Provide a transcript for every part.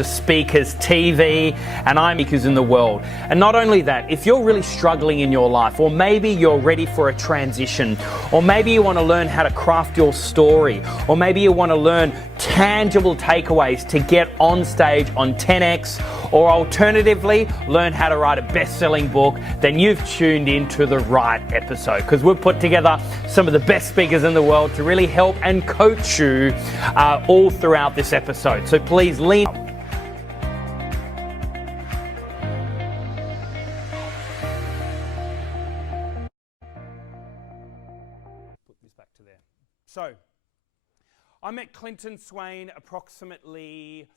to Speakers TV, and I'm Speakers in the World. And not only that, if you're really struggling in your life, or maybe you're ready for a transition, or maybe you want to learn how to craft your story, or maybe you want to learn tangible takeaways to get on stage on TENx, or alternatively, learn how to write a best-selling book, then you've tuned into the right episode, because we've put together some of the best speakers in the world to really help and coach you all throughout this episode. So please lean up. Put this back to there. So, I met Clinton Swaine approximately,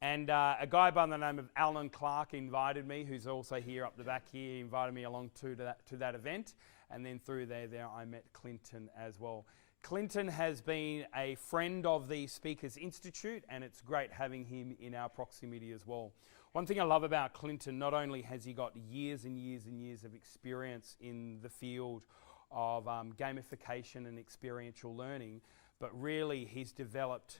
and a guy by the name of Alan Clark invited me, who's also here up the back here. He invited me along to that event, and then through there I met Clinton as well. Clinton has been a friend of the Speakers Institute, and it's great having him in our proximity as well. One thing I love about Clinton, not only has he got years and years and years of experience in the field of gamification and experiential learning, but really he's developed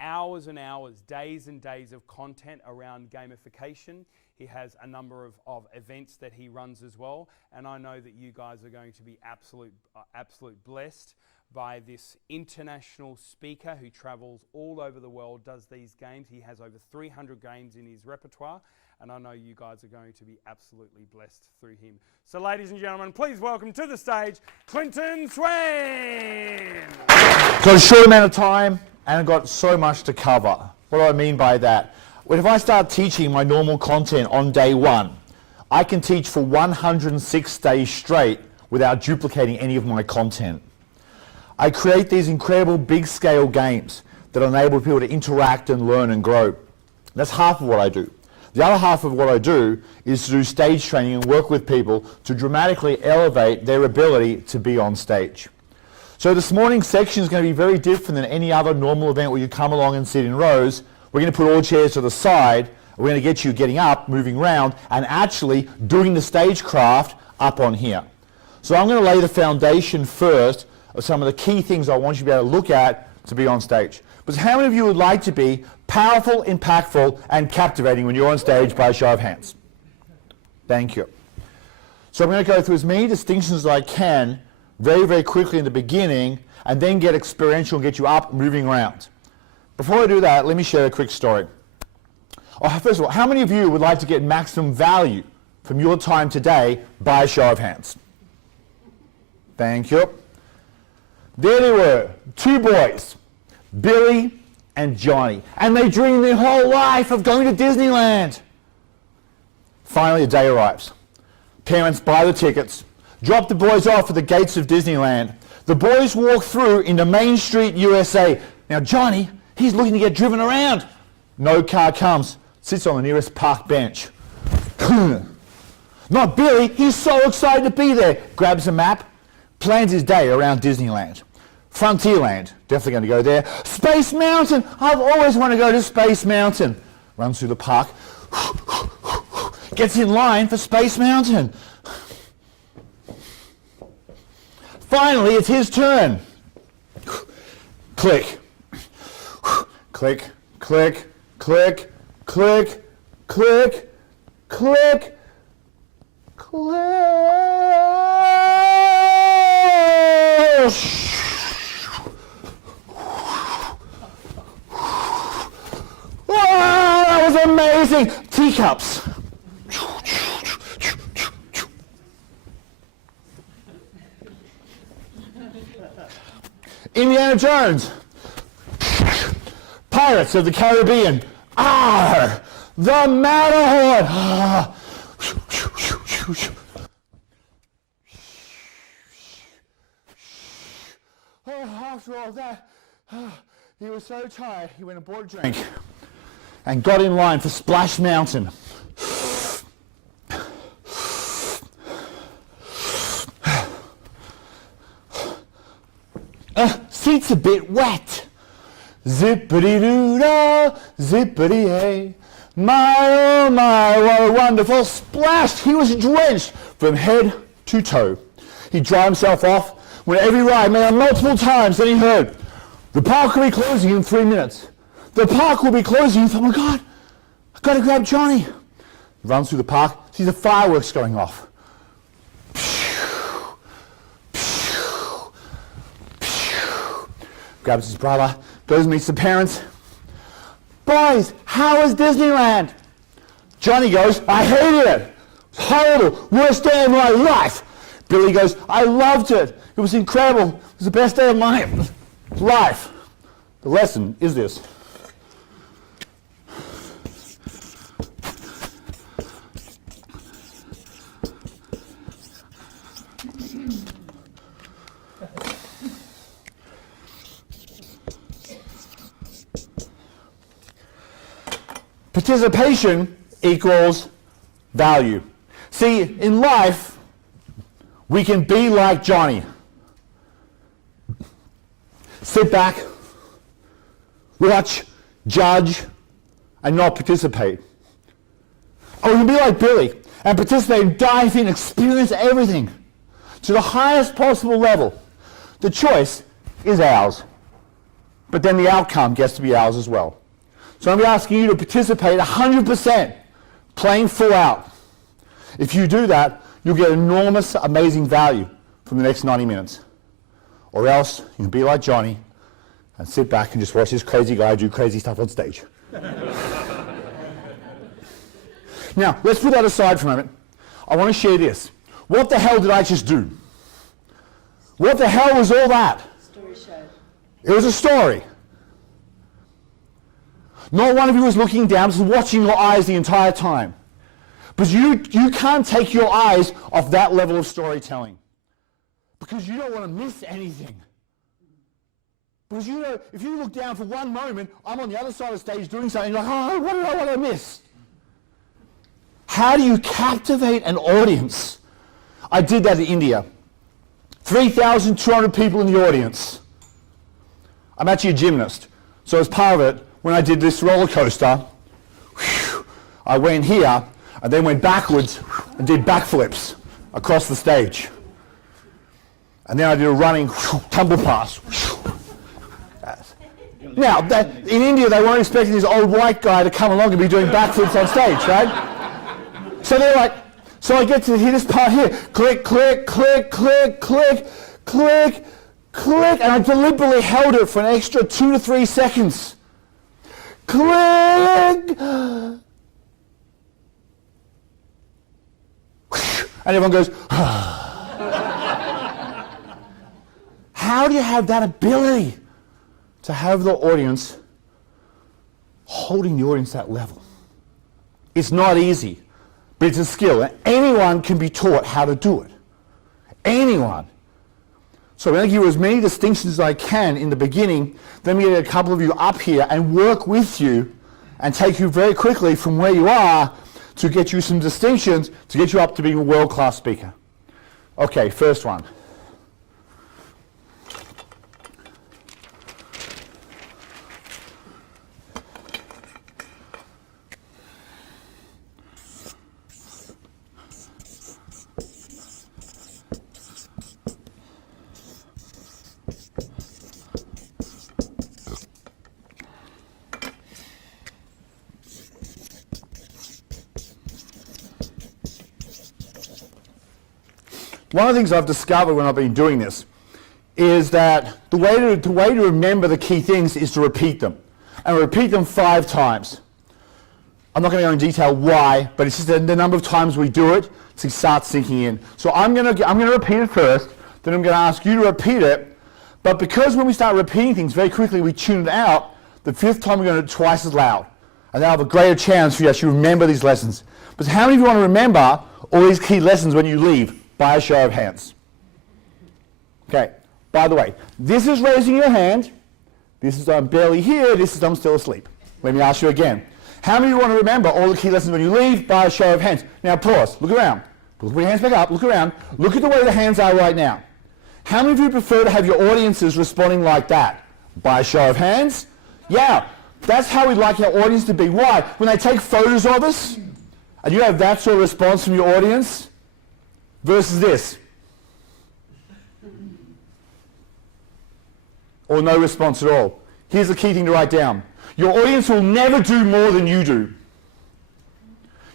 hours and hours, days and days of content around gamification. He has a number of events that he runs as well, and I know that you guys are going to be absolute blessed by this international speaker who travels all over the world, does these games. He has over 300 games in his repertoire, and I know you guys are going to be absolutely blessed through him. So ladies and gentlemen, please welcome to the stage, Clinton Swaine. Got a short amount of time, and I've got so much to cover. What do I mean by that? Well, if I start teaching my normal content on day one, I can teach for 106 days straight without duplicating any of my content. I create these incredible big-scale games that enable people to interact and learn and grow. That's half of what I do. The other half of what I do is to do stage training and work with people to dramatically elevate their ability to be on stage. So this morning's section is going to be very different than any other normal event where you come along and sit in rows. We're going to put all chairs to the side. We're going to get you getting up, moving around, and actually doing the stagecraft up on here. So I'm going to lay the foundation first of some of the key things I want you to be able to look at to be on stage. But how many of you would like to be powerful, impactful, and captivating when you're on stage by a show of hands? Thank you. So I'm going to go through as many distinctions as I can very, very quickly in the beginning, and then get experiential and get you up, moving around. Before I do that, let me share a quick story. First of all, how many of you would like to get maximum value from your time today by a show of hands? Thank you. There they were, two boys, Billy and Johnny, and they dreamed their whole life of going to Disneyland. Finally, the day arrives. Parents buy the tickets, drop the boys off at the gates of Disneyland. The boys walk through into Main Street, USA. Now Johnny, he's looking to get driven around. No car comes, sits on the nearest park bench. Not Billy, he's so excited to be there. Grabs a map, plans his day around Disneyland. Frontierland, definitely going to go there. Space Mountain, I've always wanted to go to Space Mountain. Runs through the park, gets in line for Space Mountain. Finally, it's his turn. Click. Click, click, click, click, click, click, click. That was amazing. Teacups. Indiana Jones. Pirates of the Caribbean. Arr! The Matterhorn. Ah. After all that, he was so tired, he went and bought a drink and got in line for Splash Mountain. Seat's a bit wet. Zippity-doo-dah, zippity-hey. My, oh my, what a wonderful splash. He was drenched from head to toe. He dried himself off, went every ride, made it multiple times, then he heard, the park will be closing in 3 minutes. the park will be closing. You thought, oh my God, I've got to grab Johnny. Runs through the park, sees the fireworks going off. Grabs his brother, goes and meets the parents. Boys, how was Disneyland? Johnny goes, I hated it. It's horrible, worst day of my life. Billy goes, I loved it. It was incredible. It was the best day of my life. The lesson is this. Participation equals value. See, in life, we can be like Johnny. Sit back, watch, judge, and not participate. Or we can be like Billy and participate and dive in, experience everything to the highest possible level. The choice is ours, but then the outcome gets to be ours as well. So I'm asking you to participate 100%, playing full out. If you do that, you'll get enormous, amazing value from the next 90 minutes. Or else, you can be like Johnny and sit back and just watch this crazy guy do crazy stuff on stage. Now, let's put that aside for a moment. I want to share this. What the hell did I just do? What the hell was all that? Story show. It was a story. Not one of you was looking down, just watching your eyes the entire time. But you can't take your eyes off that level of storytelling. Because you don't want to miss anything. Because you know, if you look down for one moment, I'm on the other side of the stage doing something, you're like, oh, what did I miss? How do you captivate an audience? I did that in India. 3,200 people in the audience. I'm actually a gymnast. So as part of it, when I did this roller coaster, I went here and then went backwards and did backflips across the stage. And then I did a running tumble pass. Now, in India, they weren't expecting this old white guy to come along and be doing backflips on stage, right? So they're like, so I get to hear this part here. Click, click, click, click, click, click, click. And I deliberately held it for an extra 2 to 3 seconds. Click! And everyone goes, how do you have that ability to have the audience, holding the audience at that level? It's not easy, but it's a skill. And anyone can be taught how to do it. Anyone. So I'm going to give you as many distinctions as I can in the beginning, then we get a couple of you up here and work with you and take you very quickly from where you are to get you some distinctions to get you up to being a world-class speaker. Okay, first one. One of the things I've discovered when I've been doing this is that the way to remember the key things is to repeat them. And repeat them 5 times. I'm not going to go in detail why, but it's just the number of times we do it to start sinking in. So I'm going to repeat it first, then I'm going to ask you to repeat it. But because when we start repeating things very quickly, we tune it out, the 5th time we're going to do it twice as loud. And then I'll have a greater chance for you to actually remember these lessons. But how many of you want to remember all these key lessons when you leave? By a show of hands. Okay, by the way, this is raising your hand. This is I'm barely here. This is I'm still asleep. Let me ask you again. How many of you want to remember all the key lessons when you leave? By a show of hands. Now pause, look around. Put your hands back up, look around. Look at the way the hands are right now. How many of you prefer to have your audiences responding like that? By a show of hands? Yeah, that's how we'd like our audience to be. Why? When they take photos of us, and you have that sort of response from your audience, versus this. Or no response at all. Here's the key thing to write down. Your audience will never do more than you do.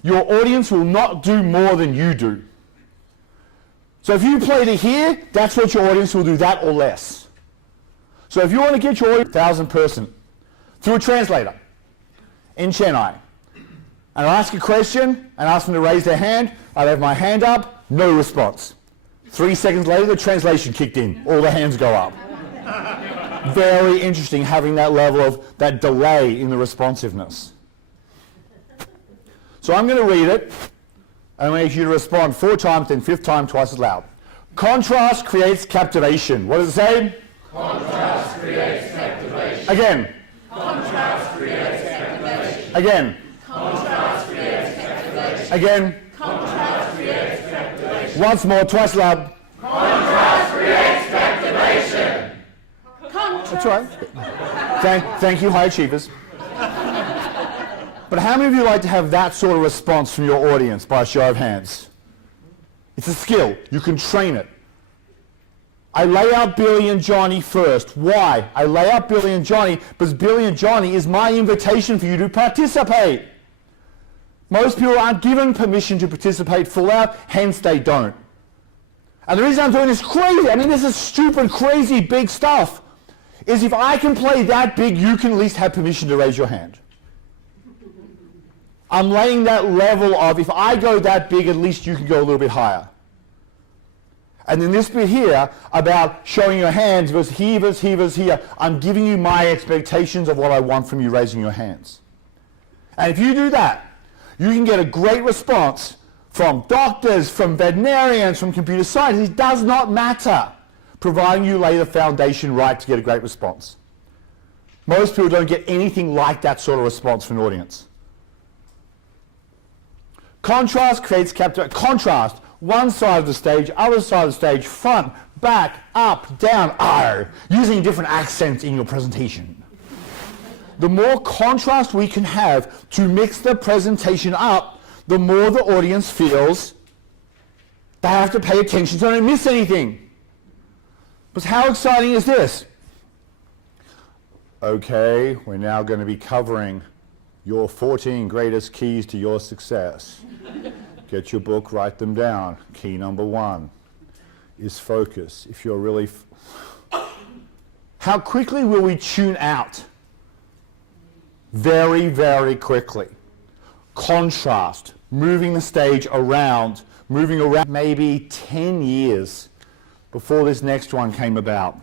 Your audience will not do more than you do. So if you play to here, that's what your audience will do, that or less. So if you want to get your audience 1,000 person through a translator in Chennai, and I ask a question and ask them to raise their hand, I'd have my hand up, no response. 3 seconds later, the translation kicked in. All the hands go up. Very interesting having that level of that delay in the responsiveness. So I'm going to read it, and I need you to respond 4 times, then 5th time twice as loud. Contrast creates captivation. What does it say? Contrast creates captivation. Again. Contrast creates captivation. Again. Contrast creates captivation. Again. Contrast creates captivation. Once more, twice loud. Contrast creates captivation. That's right. Thank you, high achievers. But how many of you like to have that sort of response from your audience by a show of hands? It's a skill. You can train it. I lay out Billy and Johnny first. Why? I lay out Billy and Johnny because Billy and Johnny is my invitation for you to participate. Most people aren't given permission to participate full out, hence they don't. And the reason I'm doing this crazy, I mean this is stupid, crazy, big stuff, is if I can play that big, you can at least have permission to raise your hand. I'm laying that level of, if I go that big, at least you can go a little bit higher. And then this bit here, about showing your hands versus here, I'm giving you my expectations of what I want from you raising your hands. And if you do that, you can get a great response from doctors, from veterinarians, from computer scientists. It does not matter, providing you lay the foundation right to get a great response. Most people don't get anything like that sort of response from an audience. Contrast creates captivation. Contrast, one side of the stage, other side of the stage, front, back, up, down, using different accents in your presentation. The more contrast we can have to mix the presentation up, the more the audience feels they have to pay attention so they don't miss anything. But how exciting is this? Okay, we're now going to be covering your 14 greatest keys to your success. Get your book, write them down. Key number 1 is focus. If you're really... How quickly will we tune out? Very, very quickly. Contrast, moving the stage around, moving around maybe 10 years before this next one came about.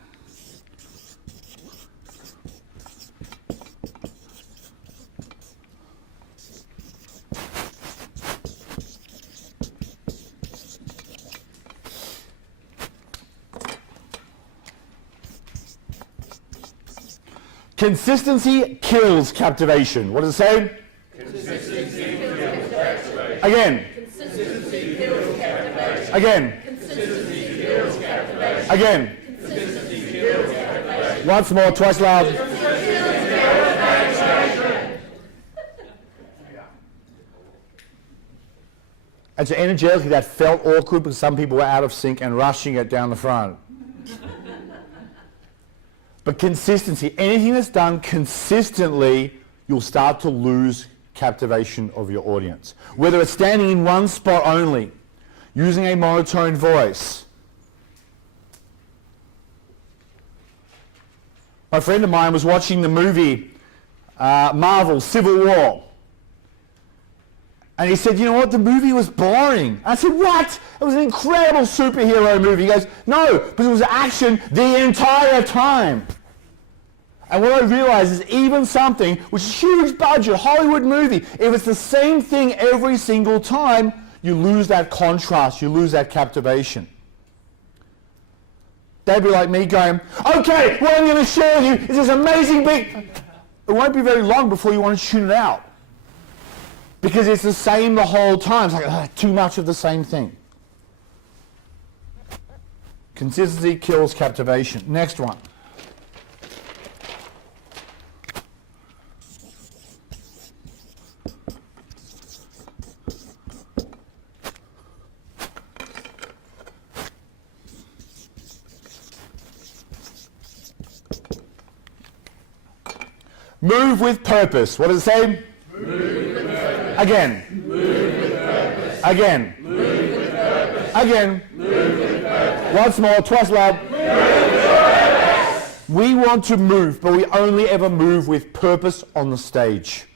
Consistency kills captivation. What does it say? Consistency kills captivation. Again. Consistency kills captivation. Again. Consistency kills captivation. Again. Consistency kills captivation. Once more, twice loud. And so energetically that felt awkward because some people were out of sync and rushing it down the front. But consistency, anything that's done consistently, you'll start to lose captivation of your audience. Whether it's standing in one spot only, using a monotone voice. My friend of mine was watching the movie Marvel, Civil War. And he said, you know what, the movie was boring. I said, what? It was an incredible superhero movie. He goes, no, because it was action the entire time. And what I realized is even something which is huge budget, Hollywood movie, if it's the same thing every single time, you lose that contrast, you lose that captivation. They'd be like me going, okay, what I'm going to share with you is this amazing big... It won't be very long before you want to tune it out. Because it's the same the whole time. It's like too much of the same thing. Consistency kills captivation. Next one. Move with purpose. What does it say? Move with purpose. Again. Move with purpose. Again. Move with purpose. Again. Move with purpose. Once more, twice loud. We want to move, but we only ever move with purpose on the stage.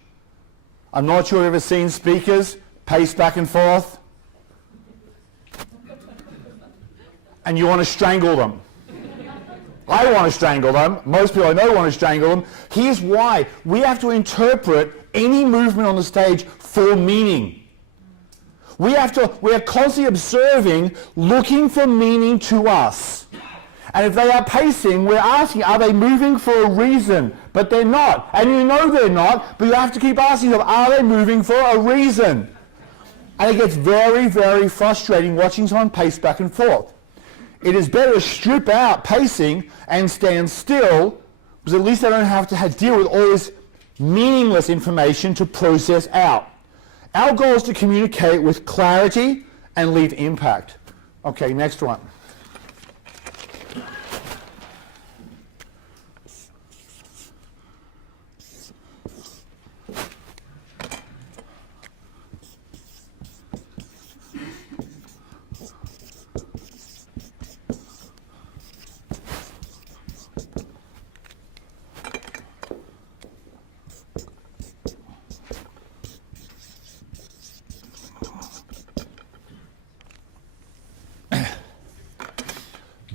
I'm not sure you've ever seen speakers pace back and forth, and you want to strangle them. I want to strangle them. Most people I know want to strangle them. Here's why. We have to interpret any movement on the stage for meaning. We are constantly observing, looking for meaning to us. And if they are pacing, we're asking, are they moving for a reason? But they're not. And you know they're not, but you have to keep asking them, are they moving for a reason? And it gets very, very frustrating watching someone pace back and forth. It is better to strip out pacing and stand still, because at least they don't have to deal with all this meaningless information to process out. Our goal is to communicate with clarity and leave impact. Okay, next one.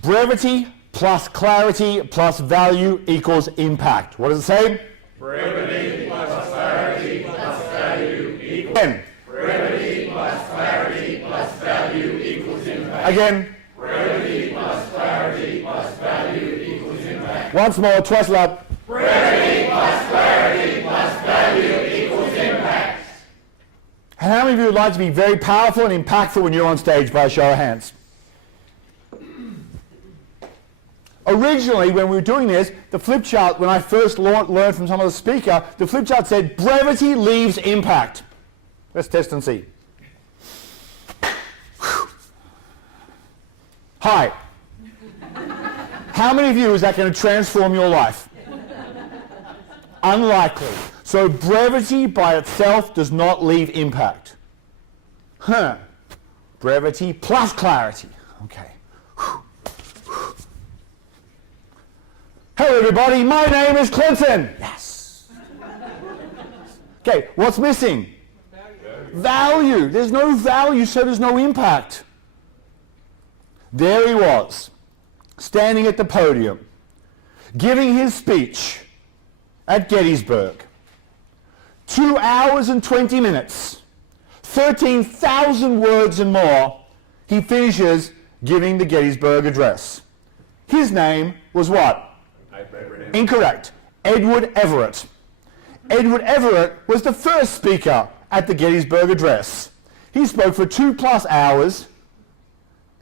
Brevity plus clarity plus value equals impact. What does it say? Brevity plus clarity plus value equals. Again. Brevity plus clarity plus value equals impact. Again. Brevity plus clarity plus value equals impact. Once more, twice loud. Brevity plus clarity plus value equals impact. And how many of you would like to be very powerful and impactful when you're on stage, by a show of hands? Originally, when we were doing this, the flip chart, when I first learned from some of the speaker, the flip chart said, brevity leaves impact. Let's test and see. Hi. How many of you is that going to transform your life? Unlikely. So brevity by itself does not leave impact. Brevity plus clarity. Okay. Hello everybody, my name is Clinton. Yes. Okay, what's missing? Value. There's no value, so there's no impact. There he was, standing at the podium, giving his speech at Gettysburg. 2 hours and 20 minutes, 13,000 words and more. He finishes giving the Gettysburg Address. His name was what? Incorrect. Edward Everett. Edward Everett was the first speaker at the Gettysburg Address. He spoke for 2+ hours.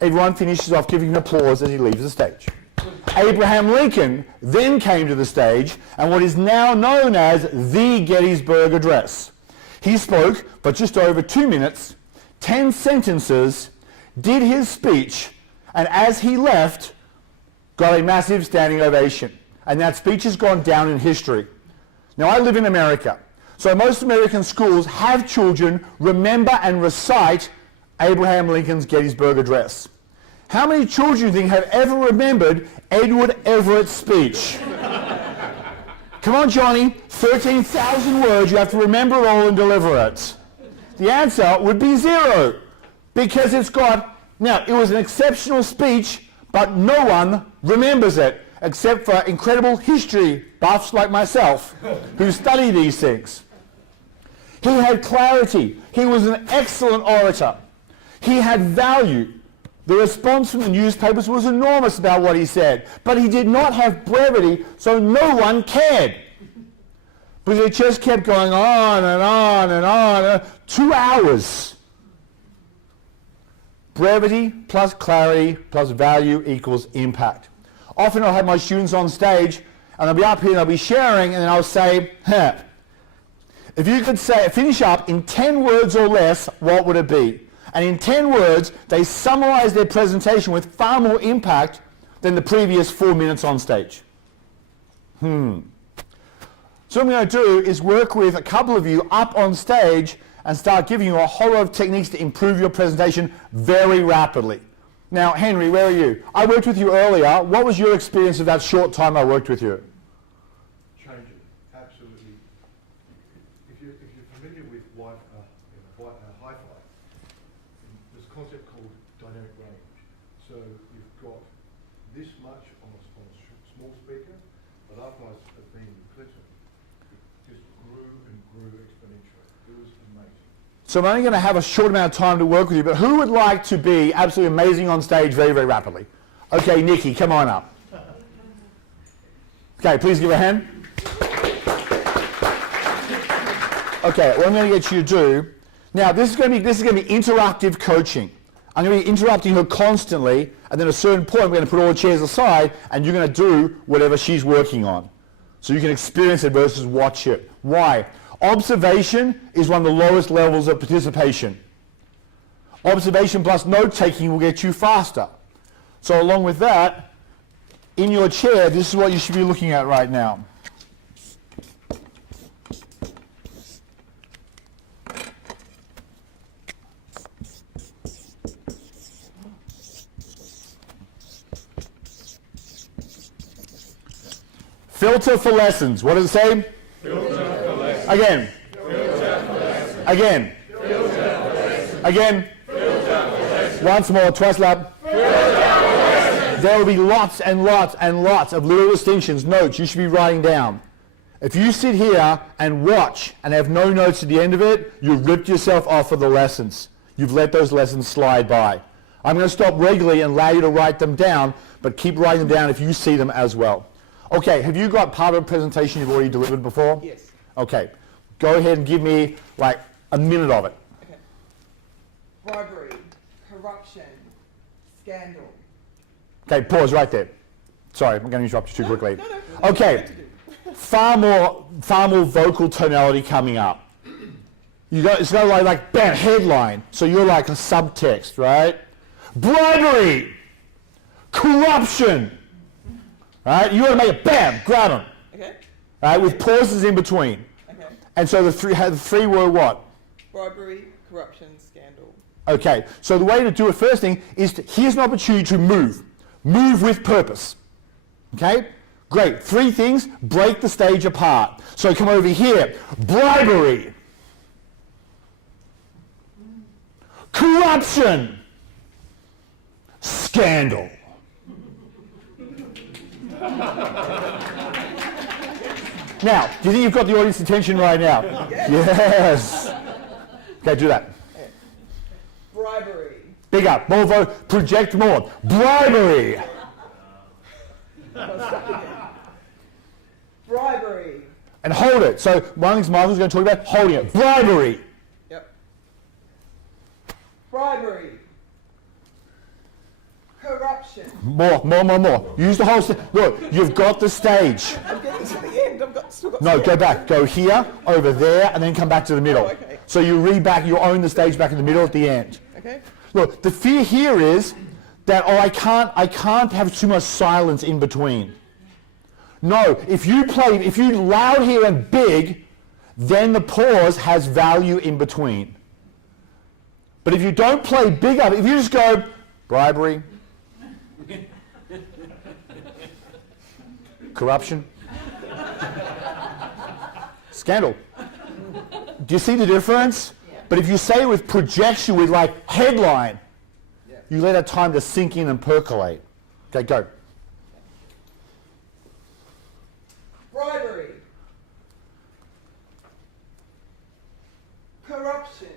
Everyone finishes off giving him applause as he leaves the stage. Abraham Lincoln then came to the stage and what is now known as the Gettysburg Address. He spoke for just over 2 minutes, 10 sentences, did his speech, and as he left, got a massive standing ovation. And that speech has gone down in history. Now, I live in America, so most American schools have children remember and recite Abraham Lincoln's Gettysburg Address. How many children do you think have ever remembered Edward Everett's speech? Come on, Johnny, 13,000 words, you have to remember it all and deliver it. The answer would be 0, because it was an exceptional speech, but no one remembers it, except for incredible history buffs like myself, who study these things. He had clarity. He was an excellent orator. He had value. The response from the newspapers was enormous about what he said, but he did not have brevity, so no one cared. But it just kept going on and on and on. 2 hours. Brevity plus clarity plus value equals impact. Often I'll have my students on stage and they'll be up here and they'll be sharing and then I'll say, if you could finish up in 10 words or less, what would it be? And in 10 words, they summarize their presentation with far more impact than the previous 4 minutes on stage. So So what I'm going to do is work with a couple of you up on stage and start giving you a whole lot of techniques to improve your presentation very rapidly. Now, Henry, where are you? I worked with you earlier. What was your experience of that short time I worked with you? Changing, absolutely. If you're familiar with hi-fi, there's a concept called dynamic range. So you've got this much on a small speaker, but after I've been with Clinton, it just grew and grew exponentially. It was amazing. So I'm only going to have a short amount of time to work with you, but who would like to be absolutely amazing on stage very, very rapidly? Okay, Nikki, come on up. Okay, please give a hand. Okay, what I'm going to get you to do, now this is going to be interactive coaching. I'm going to be interrupting her constantly, and then at a certain point I'm going to put all the chairs aside, and you're going to do whatever she's working on. So you can experience it versus watch it. Why? Observation is one of the lowest levels of participation. Observation plus note-taking will get you faster. So along with that, in your chair, this is what you should be looking at right now. Filter for lessons. What does it say? Filter for lessons. Again. Filter for lessons. Again. Filter for lessons. Again. Filter for lessons. Once more, twice loud. There will be lots and lots and lots of little distinctions, notes you should be writing down. If you sit here and watch and have no notes at the end of it, you've ripped yourself off of the lessons. You've let those lessons slide by. I'm going to stop regularly and allow you to write them down, but keep writing them down if you see them as well. Okay, have you got part of a presentation you've already delivered before? Yes. Okay, go ahead and give me like a minute of it. Okay. Bribery, corruption, scandal. Okay, pause right there. Sorry, I'm going to interrupt you too quickly. No. Okay, far more vocal tonality coming up. It's got like bam, headline. So you're like a subtext, right? Bribery, corruption. Right? You want to make it bam, grab them. Okay. Right, with pauses in between. Okay. And so the three were what? Bribery, corruption, scandal. Okay, so the way to do it first thing is here's an opportunity to move. Move with purpose. Okay? Great. 3 things, break the stage apart. So come over here. Bribery. Corruption. Scandal. Now, do you think you've got the audience attention right now? Yes. Okay, do that. Bribery. Bigger, more vote, project more. Bribery. Bribery. And hold it. So one of the things Michael's going to talk about, holding it. Bribery. Yep. Bribery. Corruption. More. Use the whole stage. Look, you've got the stage. I'm getting to the end. Still got No, to go back. Go here, over there, and then come back to the middle. Oh, okay. So you own the stage back in the middle at the end. Okay. Look, the fear here is that, I can't have too much silence in between. No, if you loud here and big, then the pause has value in between. But if you don't play big up, if you just go, bribery, corruption, scandal. Do you see the difference? Yeah. But if you say it with projection, with like headline, yeah, you let that time to sink in and percolate. Okay, go. Bribery. Corruption.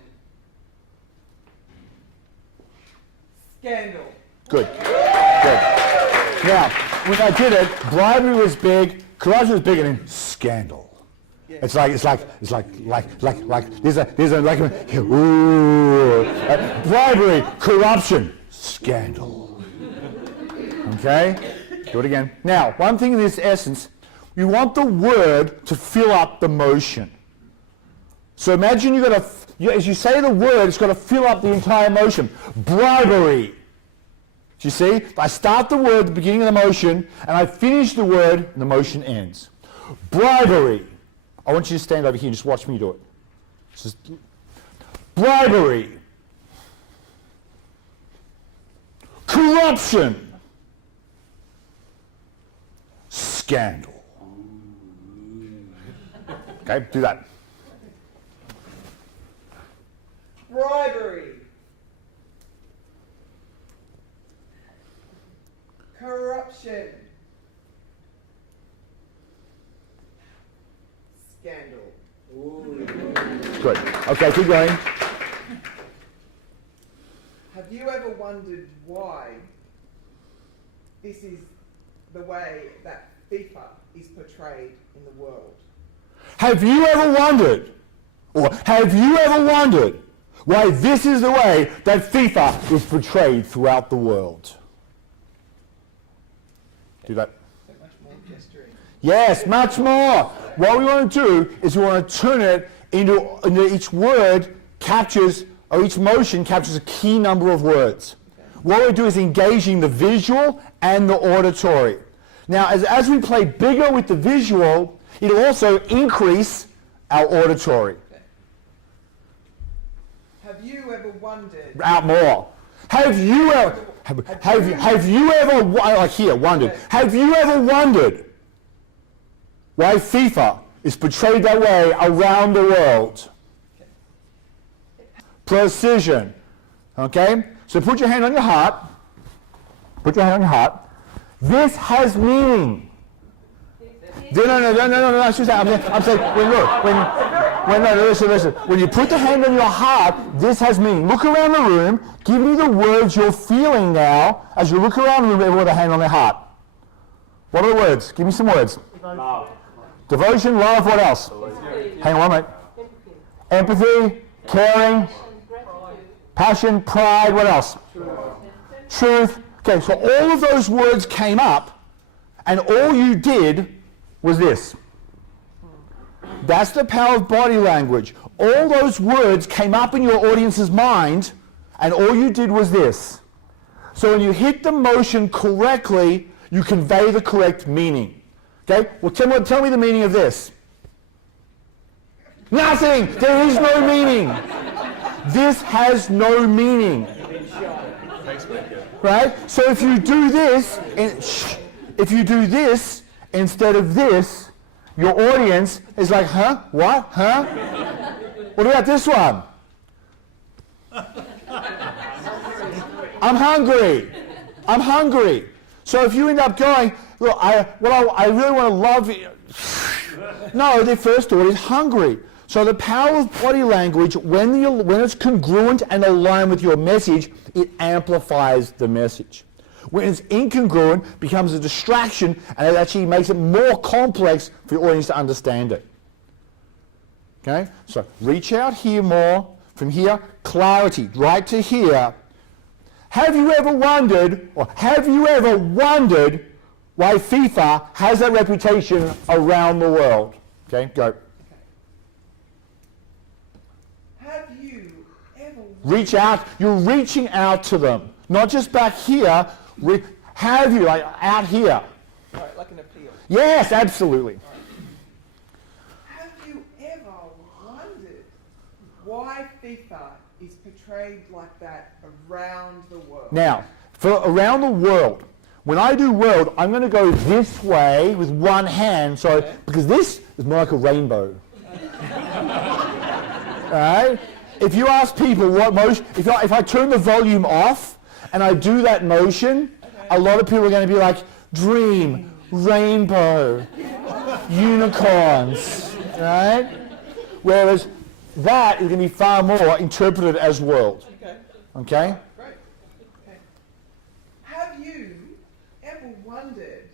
Scandal. Good. Good. Now, when I did it, bribery was big, corruption was big, and then scandal. Yeah. It's like there's a ooh, bribery, corruption, scandal. Okay, do it again. Now, one thing in this essence, you want the word to fill up the motion. So imagine as you say the word, it's got to fill up the entire motion. Bribery. Do you see? I start the word at the beginning of the motion, and I finish the word, and the motion ends. Bribery. I want you to stand over here and just watch me do it. Just bribery, corruption, scandal. Okay, do that. Bribery. Corruption. Scandal. Good. Okay, keep going. Have you ever wondered why this is the way that FIFA is portrayed in the world? Have you ever wondered, or have you ever wondered, why this is the way that FIFA is portrayed throughout the world? Do that. So much more gesturing. Yes, much more. What we want to do is we want to turn it into each word captures, or each motion captures a key number of words. What we do is engaging the visual and the auditory. Now, as we play bigger with the visual, it'll also increase our auditory. Have you ever wondered? Out more. Have you ever like here wondered? Have you ever wondered why FIFA is portrayed that way around the world? Precision. Okay? So put your hand on your heart. Put your hand on your heart. This has meaning. No. I'm saying, listen. When you put the hand on your heart, this has meaning. Look around the room. Give me the words you're feeling now as you look around the room with a hand on their heart. What are the words? Give me some words. Love. Devotion, love, what else? Hang on, mate. Empathy, caring, passion, pride, what else? Truth. Okay, so all of those words came up, and all you did was this. That's the power of body language. All those words came up in your audience's mind, and all you did was this. So when you hit the motion correctly, you convey the correct meaning. Okay? Well, tell me the meaning of this. Nothing! There is no meaning. This has no meaning. Right? So if you do this, instead of this, your audience is like, huh? What? Huh? What about this one? I'm hungry. So if you end up going, look, I really want to love you. No, their first thought is hungry. So the power of body language, when it's congruent and aligned with your message, it amplifies the message. When it's incongruent, it becomes a distraction, and it actually makes it more complex for your audience to understand it. Okay? So reach out here more. From here, clarity, right to here. Have you ever wondered why FIFA has that reputation around the world? Okay, go. Have you ever Reach out. You're reaching out to them. Not just back here. Have you, like out here? Right, like an appeal. Yes, absolutely. Have you ever wondered why FIFA is portrayed like that around the world? Now, for around the world, when I do world, I'm going to go this way with one hand, because this is more like a rainbow. Alright? If you ask people what motion, if I turn the volume off and I do that motion, a lot of people are going to be like, dream, rainbow, unicorns, right? Whereas that is going to be far more interpreted as world. Okay? Great. Okay. Have you ever wondered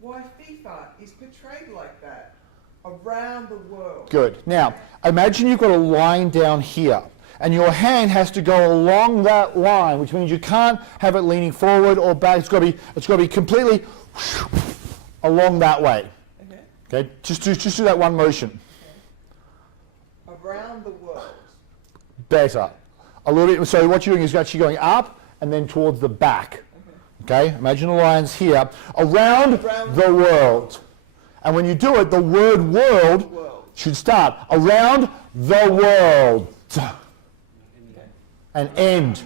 why FIFA is portrayed like that around the world? Good. Now, imagine you've got a line down here, and your hand has to go along that line, which means you can't have it leaning forward or back. It's got to be completely along that way. Okay. Just do that one motion. Okay. Around the world. Better. A little bit. So what you're doing is actually going up and then towards the back. Okay. Imagine the lines here around the world. And when you do it, the word world should start around the world and end.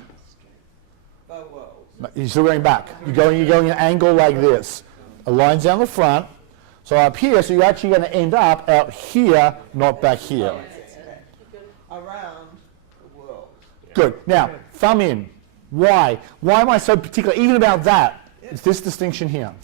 The world. You're still going back. You're going an angle like this. A line's down the front. So up here, so you're actually going to end up out here, not back here. Around the world. Good. Now, thumb in. Why? Why am I so particular even about that? It's this distinction here.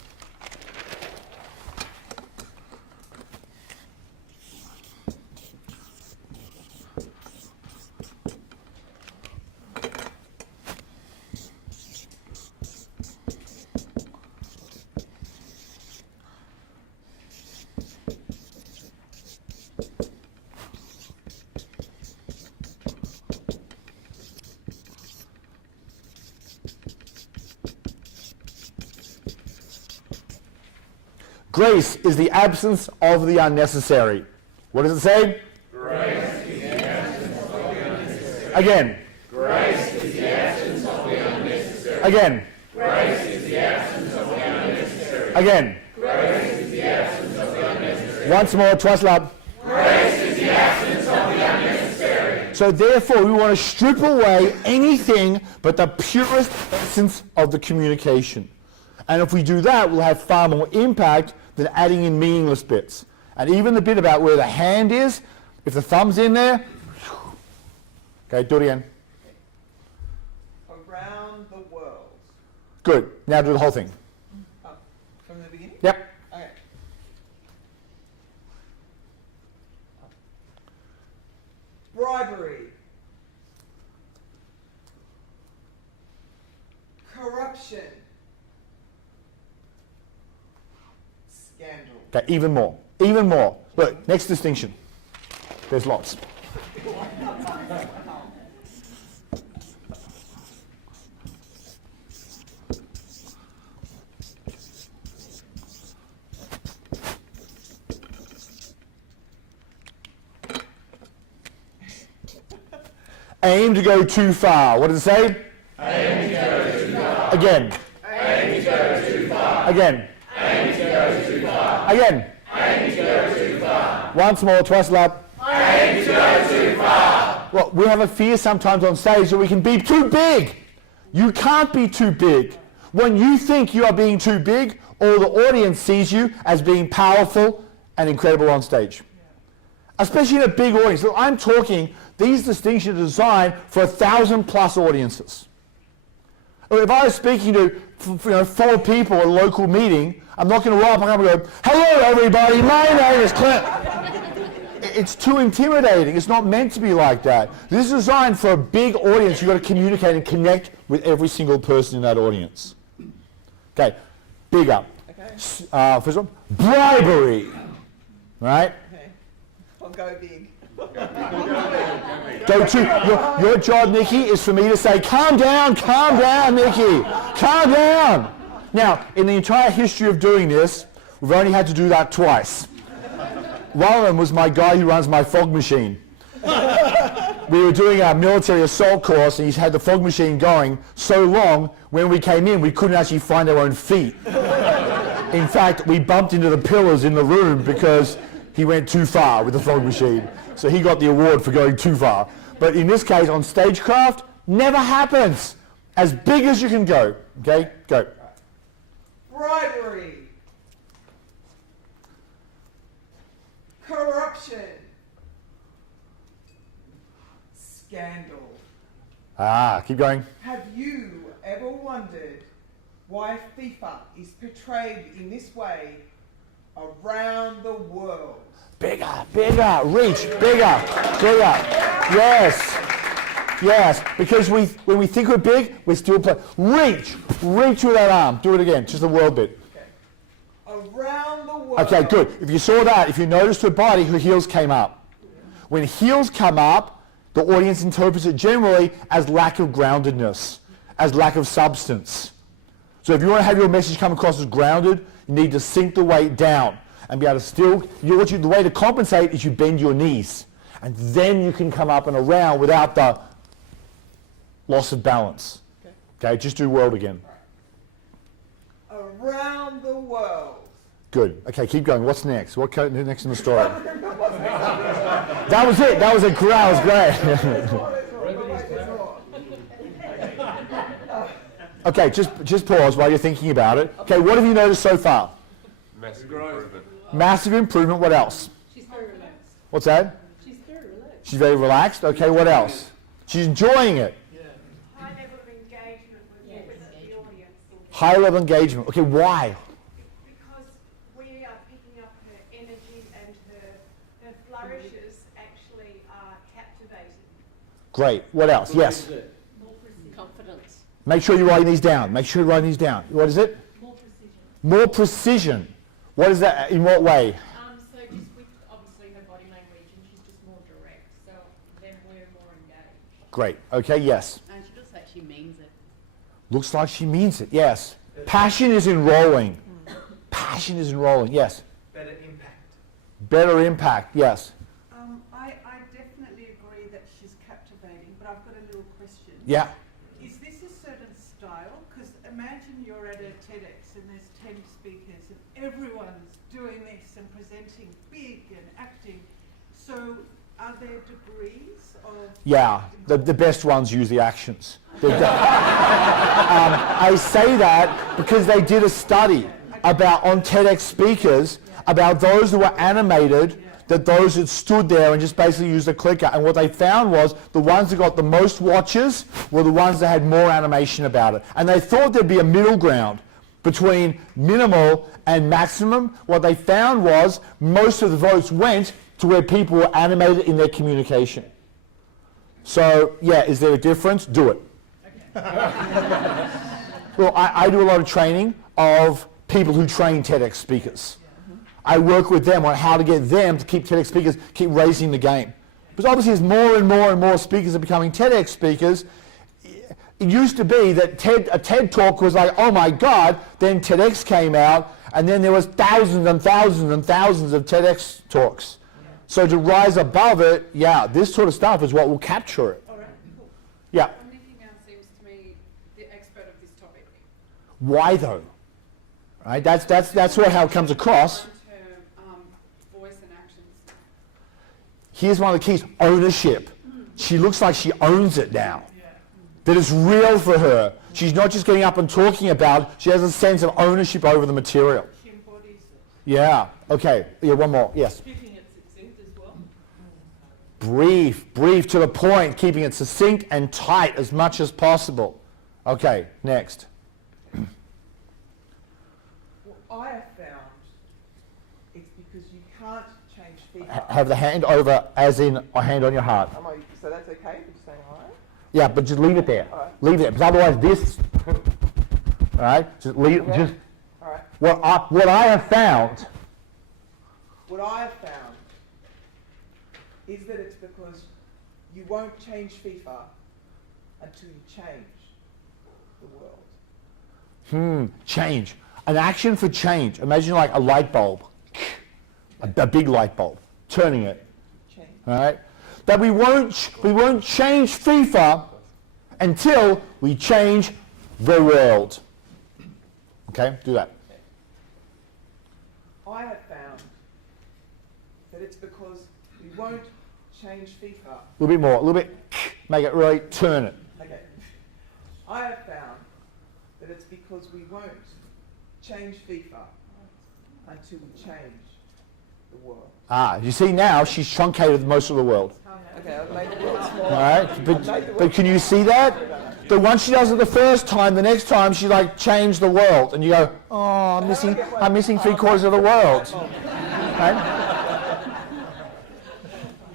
Grace is the absence of the unnecessary. What does it say? Grace is the absence of the unnecessary. Again. Grace is the absence of the unnecessary. Again. Grace is the absence of the unnecessary. Again. Grace is the absence of the unnecessary. Once more, twice loud. Grace is the absence of the unnecessary. So therefore, we want to strip away anything but the purest essence of the communication. And if we do that, we'll have far more impact than adding in meaningless bits. And even the bit about where the hand is, if the thumb's in there, okay, do it again. Around the world. Good. Now do the whole thing. From the beginning? Yep. Okay. Bribery. Corruption. Scandal. Okay, even more. Even more. Look, next distinction. There's lots. Aim to go too far. What does it say? Aim to go too far. Again. Aim to go too far. Again. Aim to go too far. Again. Aim to go too far. Once more, twice loud. Aim to go too far. Well, we have a fear sometimes on stage that we can be too big. You can't be too big. When you think you are being too big, all the audience sees you as being powerful and incredible on stage. Especially in a big audience. Look, I'm talking, these distinctions are designed for 1,000+ audiences. If I was speaking to 4 people at a local meeting, I'm not going to roll up and go, "Hello everybody, my name is Clinton." It's too intimidating. It's not meant to be like that. This is designed for a big audience. You've got to communicate and connect with every single person in that audience. Okay, bigger. Okay. First one, bribery. Right? Okay. I'll go big. Go to your job, Nikki, is for me to say, calm down, Nikki, calm down. Now, in the entire history of doing this, we've only had to do that twice. One of them was my guy who runs my fog machine. We were doing our military assault course, and he's had the fog machine going so long, when we came in, we couldn't actually find our own feet. In fact, we bumped into the pillars in the room because he went too far with the fog machine. So he got the award for going too far. But in this case, on stagecraft, never happens. As big as you can go. Okay, go. Bribery. Corruption. Scandal. Keep going. Have you ever wondered why FIFA is portrayed in this way around the world? Bigger, reach, bigger. Yes, because when we think we're big, we're still reach with that arm. Do it again, just the world bit. Okay. Around the world. Okay, good. If you saw that, if you noticed her body, her heels came up. When heels come up, the audience interprets it generally as lack of groundedness, as lack of substance. So if you want to have your message come across as grounded, you need to sink the weight down and be able to still, the way to compensate is you bend your knees. And then you can come up and around without the loss of balance. Okay, just do world again. Around the world. Good. Okay, keep going. What's next? What next in the story? That was it. That was a great. That was great. Okay, just pause while you're thinking about it. Okay, what have you noticed so far? Massive improvement. Massive improvement. What else? She's very relaxed. What's that? She's very relaxed. She's very relaxed. Okay, what else? She's enjoying it. High level of engagement with the audience. High level engagement. Okay, why? Because we are picking up her energy and her flourishes actually are captivating. Great. What else? Yes. More confidence. Make sure you're writing these down. Make sure you're writing these down. What is it? More precision. More precision. What is that? In what way? So just with obviously her body main region, she's just more direct. So then we're more engaged. Great. Okay, yes. And she looks like she means it. Looks like she means it. Yes. Passion is enrolling. Passion is enrolling. Yes. Better impact. Better impact. Yes. I definitely agree that she's captivating, but I've got a little question. Yeah. Is this a certain style? Because imagine you're at a TEDx and there's 10 speakers and everyone's doing this and presenting big and acting. So are there degrees of... Yeah. The best ones use the actions. I say that because they did a study about on TEDx speakers about those who were animated, that those that stood there and just basically used a clicker. And what they found was the ones that got the most watches were the ones that had more animation about it. And they thought there'd be a middle ground between minimal and maximum. What they found was most of the votes went to where people were animated in their communication. So, yeah, is there a difference? Do it. Well, I do a lot of training of people who train TEDx speakers. I work with them on how to get them to keep TEDx speakers, keep raising the game. Because obviously as more and more speakers are becoming TEDx speakers, it used to be that a TED talk was like, oh my God, then TEDx came out, and then there was thousands and thousands and thousands of TEDx talks. So to rise above it, yeah, this sort of stuff is what will capture it. All right, cool. Yeah. Anything else seems to me the expert of this topic. Why though? Right? That's how it comes across. Her voice and actions. Here's one of the keys, ownership. She looks like she owns it now. That it's real for her. She's not just getting up and talking about it, she has a sense of ownership over the material. She embodies it. Yeah, okay, yeah, one more, yes. Keeping it succinct as well. Brief to the point, keeping it succinct and tight as much as possible. Okay, next. What I have found, it's because you can't change feedback. Have the hand over, as in a hand on your heart. So that's okay for just saying hi? Yeah, but just leave it there. All right. Leave it there, because otherwise this, all right, just leave, Okay. just, All right. what I have found, What I have found is that it's because you won't change FIFA until you change the world. change. An action for change. Imagine like a light bulb, a big light bulb, turning it. Change. All right, that we won't change FIFA until we change the world. Okay, do that. I have found that it's because we won't change FIFA. A little bit more, a little bit. Make it really turn it. Okay. I have found that it's because we won't change FIFA until we change the world. You see now she's truncated most of the world. Okay, I've made the world smaller. All right, but can you see that? That once she does it the first time, the next time she like changed the world, and you go, oh, I'm missing 3/4 of the world. Right?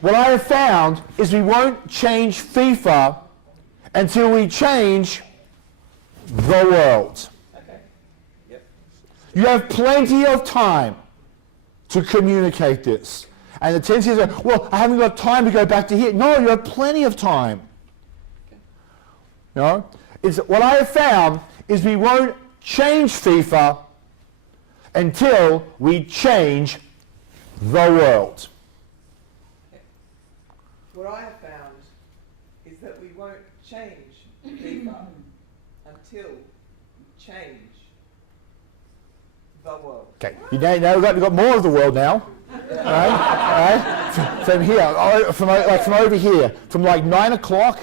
What I have found is we won't change FIFA until we change the world. Okay. Yep. You have plenty of time to communicate this. And the tendency is, well, I haven't got time to go back to here. No, you have plenty of time. You know? What I have found is we won't change FIFA until we change the world. What I have found is that we won't change FIFA until we change the world. Okay, now we've got more of the world now. right? From here, from over here, from like 9 o'clock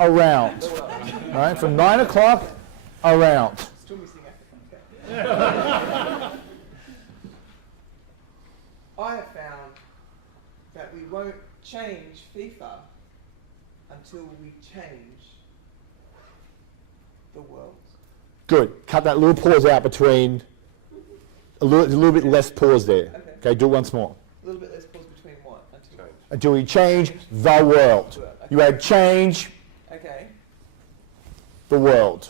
around, right? From 9 o'clock around. Still missing Africa. I have found that we won't change FIFA until we change the world. Good. Cut that little pause out between, a little bit less pause there. Okay, do it once more. A little bit less pause between what? Until we change the world. Okay. You had change Okay. the world.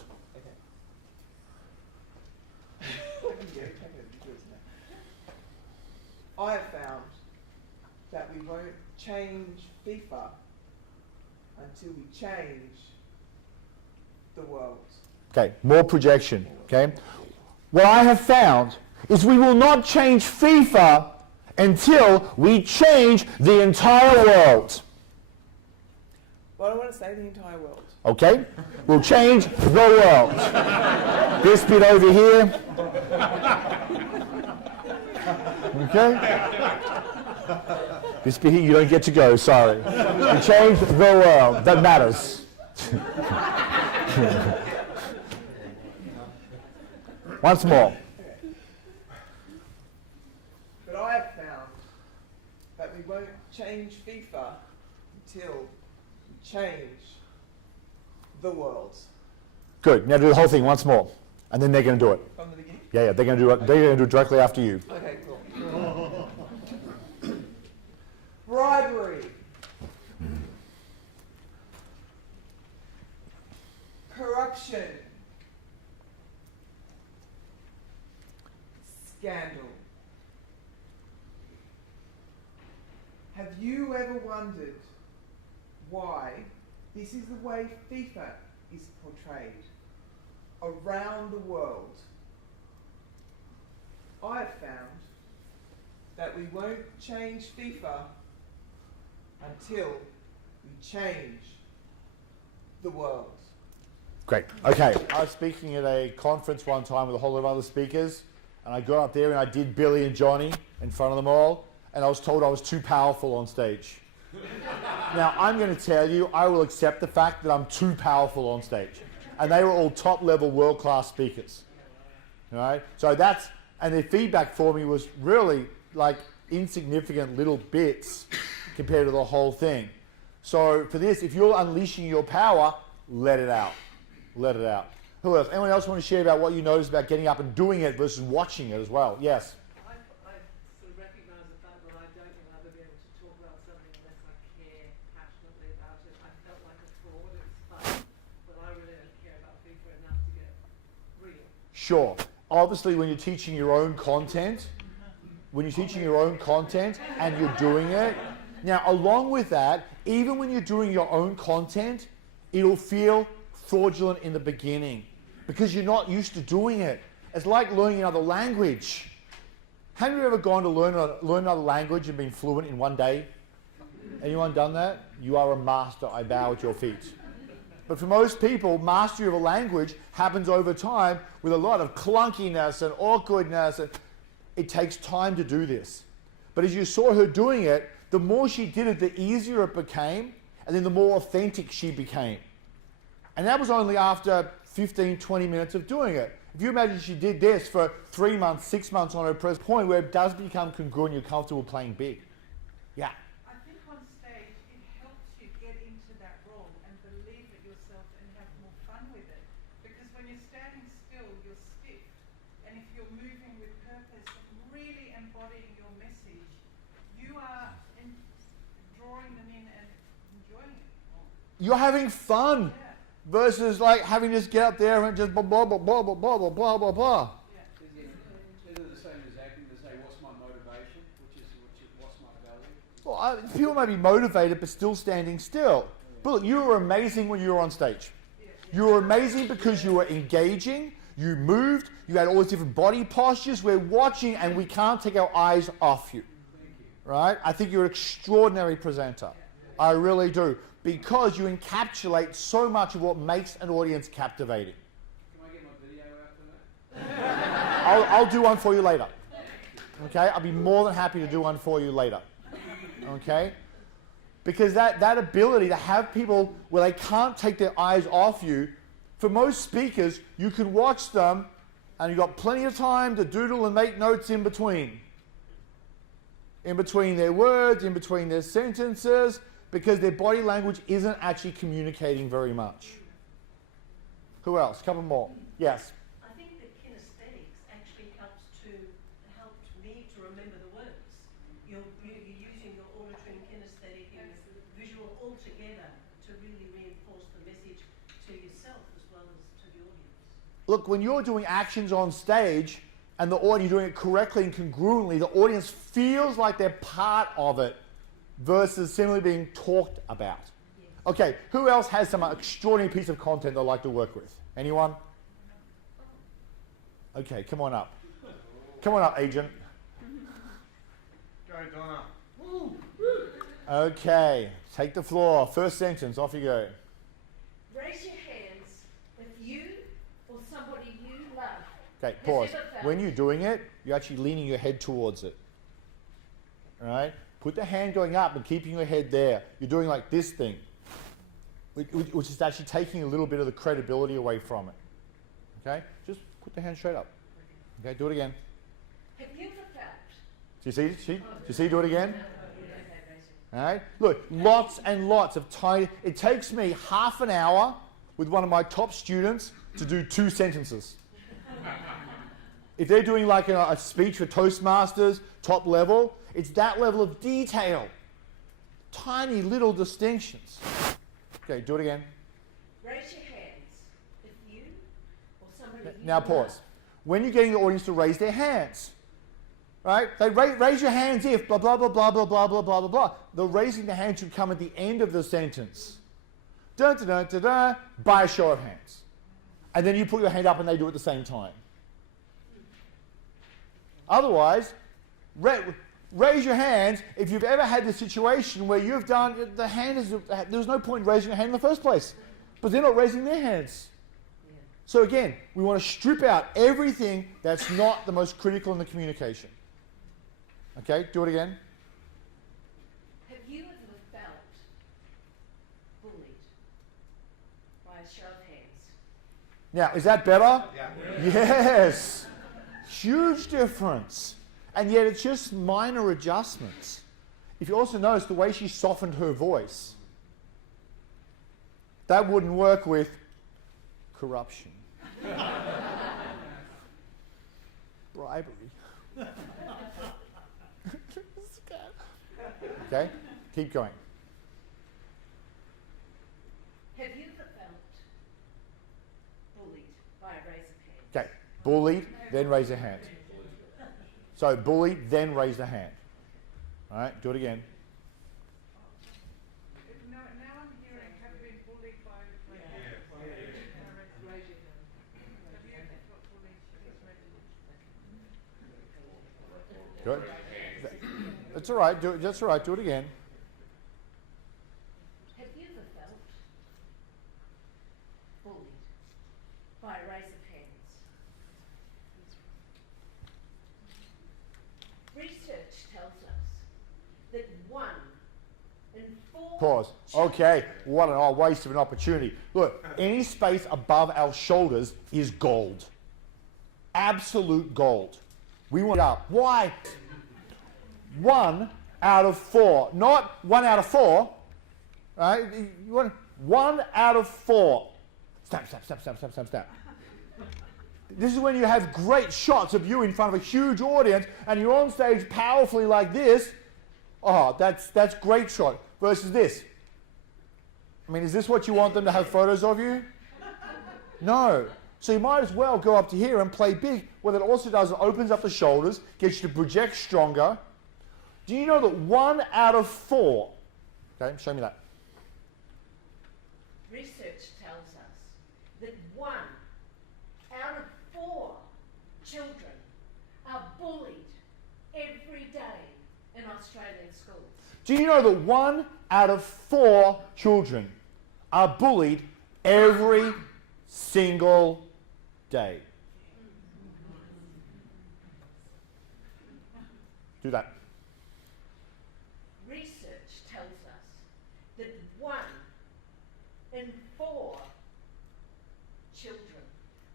I have found that we won't change FIFA until we change the world. Okay, more projection, okay? What I have found is we will not change FIFA until we change the entire world. Well, I don't want to say the entire world. Okay? We'll change the world. This bit over here. Okay? This bit here, you don't get to go, sorry. We change the world. That matters. Once more. But I have found that we won't change FIFA until we change the world. Good. Now do the whole thing once more. And then they're going to do it. From the beginning? Yeah, they're going to do it. They're going to do it directly after you. Okay, cool. Bribery. Corruption. Scandal. Have you ever wondered why this is the way FIFA is portrayed around the world? I have found that we won't change FIFA until we change the world. Great. Okay. I was speaking at a conference one time with a whole lot of other speakers, and I got up there and I did Billy and Johnny in front of them all, and I was told I was too powerful on stage. Now, I'm going to tell you, I will accept the fact that I'm too powerful on stage. And they were all top-level, world-class speakers. All right? So that's, and their feedback for me was really like insignificant little bits compared to the whole thing. So for this, if you're unleashing your power, let it out. Let it out. Who else? Anyone else want to share about what you noticed about getting up and doing it versus watching it as well? Yes? I sort of recognise the fact that I don't think I'll ever be able to talk about something unless I care passionately about it. I felt like a fraud, it was fun, but I really don't care about FIFA enough to get real. Sure. Obviously, when you're teaching your own content, and you're doing it, now along with that, even when you're doing your own content, it'll feel fraudulent in the beginning because you're not used to doing it. It's like learning another language. Have you ever gone to learn another language and been fluent in one day? Anyone done that? You are a master. I bow at your feet. But for most people, mastery of a language happens over time with a lot of clunkiness and awkwardness. And it takes time to do this. But as you saw her doing it, the more she did it, the easier it became, and then the more authentic she became. And that was only after 15, 20 minutes of doing it. If you imagine she did this for 3 months, 6 months on her present point where it does become congruent, you're comfortable playing big. Yeah. I think on stage it helps you get into that role and believe it yourself and have more fun with it. Because when you're standing still, you're stiff. And if you're moving with purpose and really embodying your message, you are drawing them in and enjoying it. You're having fun. Yeah. Versus like having to just get up there and just blah, blah, blah, blah, blah, blah, blah, blah, blah, blah. Is it the same as acting to say, what's my motivation? What's my value? Well, people may be motivated but still standing still. But look, you were amazing when you were on stage. You were amazing because you were engaging, you moved, you had all these different body postures. We're watching and we can't take our eyes off you. Right? I think you're an extraordinary presenter. I really do. Because you encapsulate so much of what makes an audience captivating. Can I get my video after that? I'll do one for you later. Okay, I'll be more than happy to do one for you later. Okay? Because that ability to have people where they can't take their eyes off you, for most speakers, you can watch them and you've got plenty of time to doodle and make notes in between. In between their words, in between their sentences, because their body language isn't actually communicating very much. Who else? A couple more. Yes. I think that kinesthetics actually helped me to remember the words. You're using your auditory and kinesthetic and visual all together to really reinforce the message to yourself as well as to the audience. Look, when you're doing actions on stage and the audience doing it correctly and congruently, the audience feels like they're part of it versus simply being talked about. Yes. Okay, who else has some extraordinary piece of content they'd like to work with? Anyone? Okay, come on up. Come on up, agent. Go, Donna. Okay, take the floor. First sentence, off you go. Raise your hands if you or somebody you love. Okay, pause. When you're doing it, you're actually leaning your head towards it. All right? Put the hand going up and keeping your head there. You're doing like this thing, which is actually taking a little bit of the credibility away from it. Okay? Just put the hand straight up. Okay, do it again. Have you ever felt? Do you see? Do it again. All right? Look, lots and lots of tiny... It takes me half an hour with one of my top students to do 2 sentences. If they're doing like a speech for Toastmasters, top level, it's that level of detail. Tiny little distinctions. Okay, do it again. Raise your hands if you or somebody you Now pause. When you're getting the audience to raise their hands, right? They raise your hands if blah, blah, blah, blah, blah, blah, blah, blah, blah, blah. The raising the hand should come at the end of the sentence. Dun, dun, dun, dun, dun, by a show of hands. And then you put your hand up and they do it at the same time. Otherwise, raise your hands if you've ever had the situation where you've done, the hand is, there's no point in raising your hand in the first place. But they're not raising their hands. So again, we want to strip out everything that's not the most critical in the communication. Okay, do it again. Have you ever felt bullied by a show of hands? Now, is that better? Yeah. Yes. Huge difference. And yet it's just minor adjustments. If you also notice the way she softened her voice, that wouldn't work with corruption. Bribery. Okay, keep going. Have you ever felt bullied by a raise of hands? Okay, bullied, then raise a hand. So bullied, then raise the hand. All right, do it again. Now I'm hearing, have been bullied by raise your hand. Have you ever felt bullied? Good. That's all right. That's all right. Do it again. Have you ever felt bullied by a raise of hands? Research tells us that 1 in 4... Pause. Okay, what an waste of an opportunity. Look, any space above our shoulders is gold. Absolute gold. We want it up. Why? 1 out of 4. Not 1 out of 4. Right? You want 1 out of 4. Snap, snap, snap, snap, snap, snap, snap. This is when you have great shots of you in front of a huge audience and you're on stage powerfully like this. Oh, that's great shot. Versus this. I mean, is this what you want them to have photos of you? No. So you might as well go up to here and play big. What it also does, it opens up the shoulders, gets you to project stronger. Do you know that 1 out of 4, okay, show me that. Research tells us that 1 out of 4 children are bullied every day in Australian schools. Do you know that 1 out of 4 children are bullied every single day? Do that. Research tells us that 1 in 4 children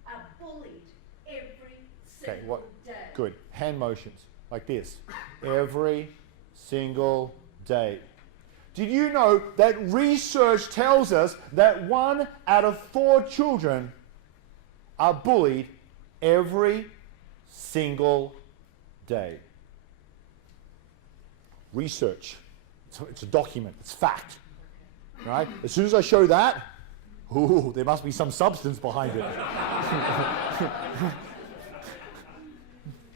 are bullied every Okay, single what? day. Good. Hand motions, like this. Every single day. Did you know that research tells us that 1 out of 4 children are bullied every single day? Research. It's a document. It's fact. Right? As soon as I show that, ooh, there must be some substance behind it.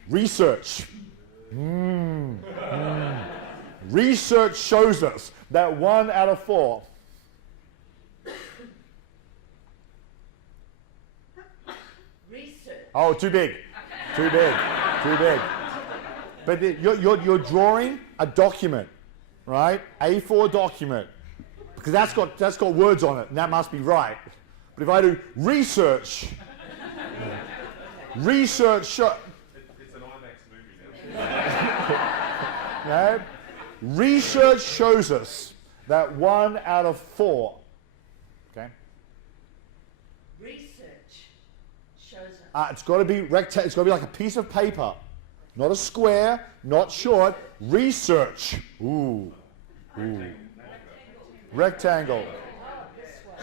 Research. Research shows us that 1 out of 4. Research. Oh, too big. Too big. Too big. But you're drawing a document, right? A4 document. Because that's got words on it, and that must be right. But if I do research, research show. It's an IMAX movie now. Okay? Research shows us that 1 out of 4. Okay? Research shows us. It's got to be rectangle. It's got to be like a piece of paper, not a square, not short. Research. Ooh. Ooh. Rectangle.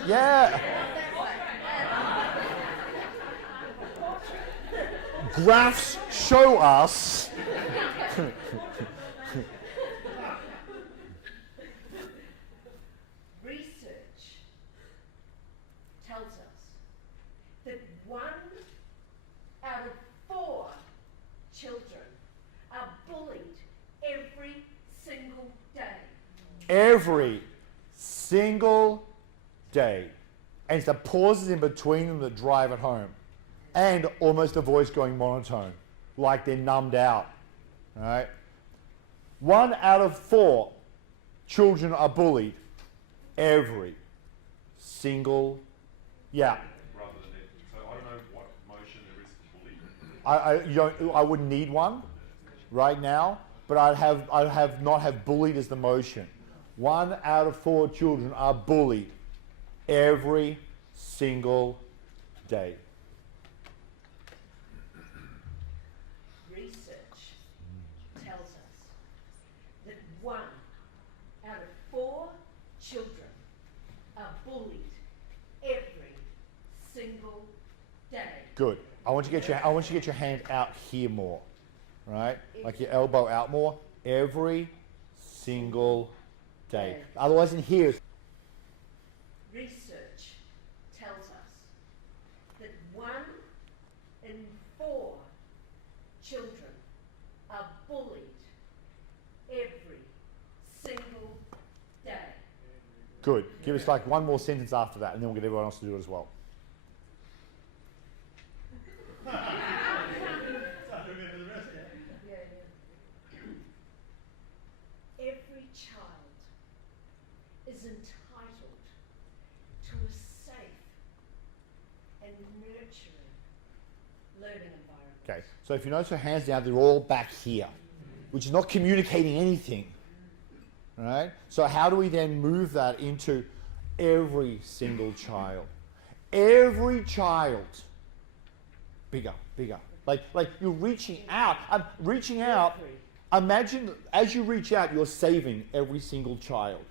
Yeah. Graphs show us. Research tells us that 1 out of 4 children are bullied every single day. Every single day. And it's the pauses in between them that drive it home. And almost a voice going monotone, like they're numbed out. Right? 1 out of 4 children are bullied every single, yeah. Rather than it. So I don't know what motion there is for bullying. I wouldn't need one right now, but I'd not have bullied as the motion. 1 out of 4 children are bullied every single day. Research tells us that 1 out of 4 children are bullied every single day. Good. I want you to get your hand out here more, right? Like your elbow out more every single day. Otherwise, in here. Research tells us that 1 in 4 children are bullied every single day. Good. Give us like one more sentence after that, and then we'll get everyone else to do it as well. Every child is entitled to a safe and nurturing learning environment. Okay. So if you notice your hands down, they're all back here, which is not communicating anything. All right? So how do we then move that into every single child? Every child. Bigger, bigger. Like you're reaching out. I'm reaching out. Imagine as you reach out, you're saving every single child.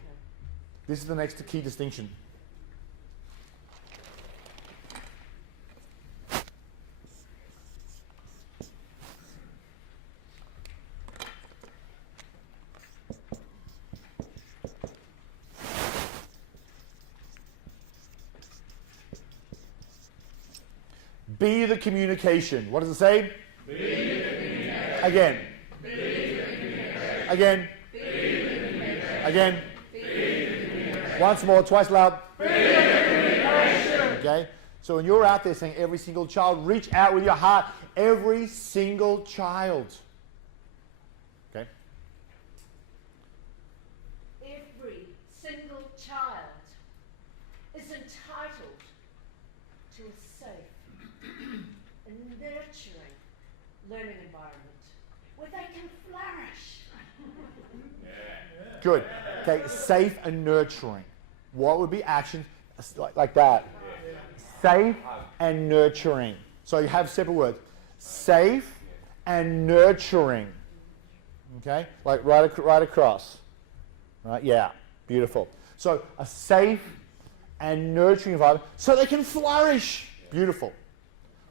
This is the next key distinction. Be the communication. What does it say? Be the communication. Again. Be the communication. Again. Be the communication. Again. Be the communication. Once more, twice loud. Be the communication. Okay? So when you're out there saying every single child, reach out with your heart. Every single child. Okay? Every single child is entitled to a safe and nurturing learning environment where they can flourish. Good. Okay, safe and nurturing. What would be actions like that? Safe and nurturing. So you have separate words. Safe and nurturing. Okay, like right across. Right? Yeah, beautiful. So a safe and nurturing environment so they can flourish. Beautiful.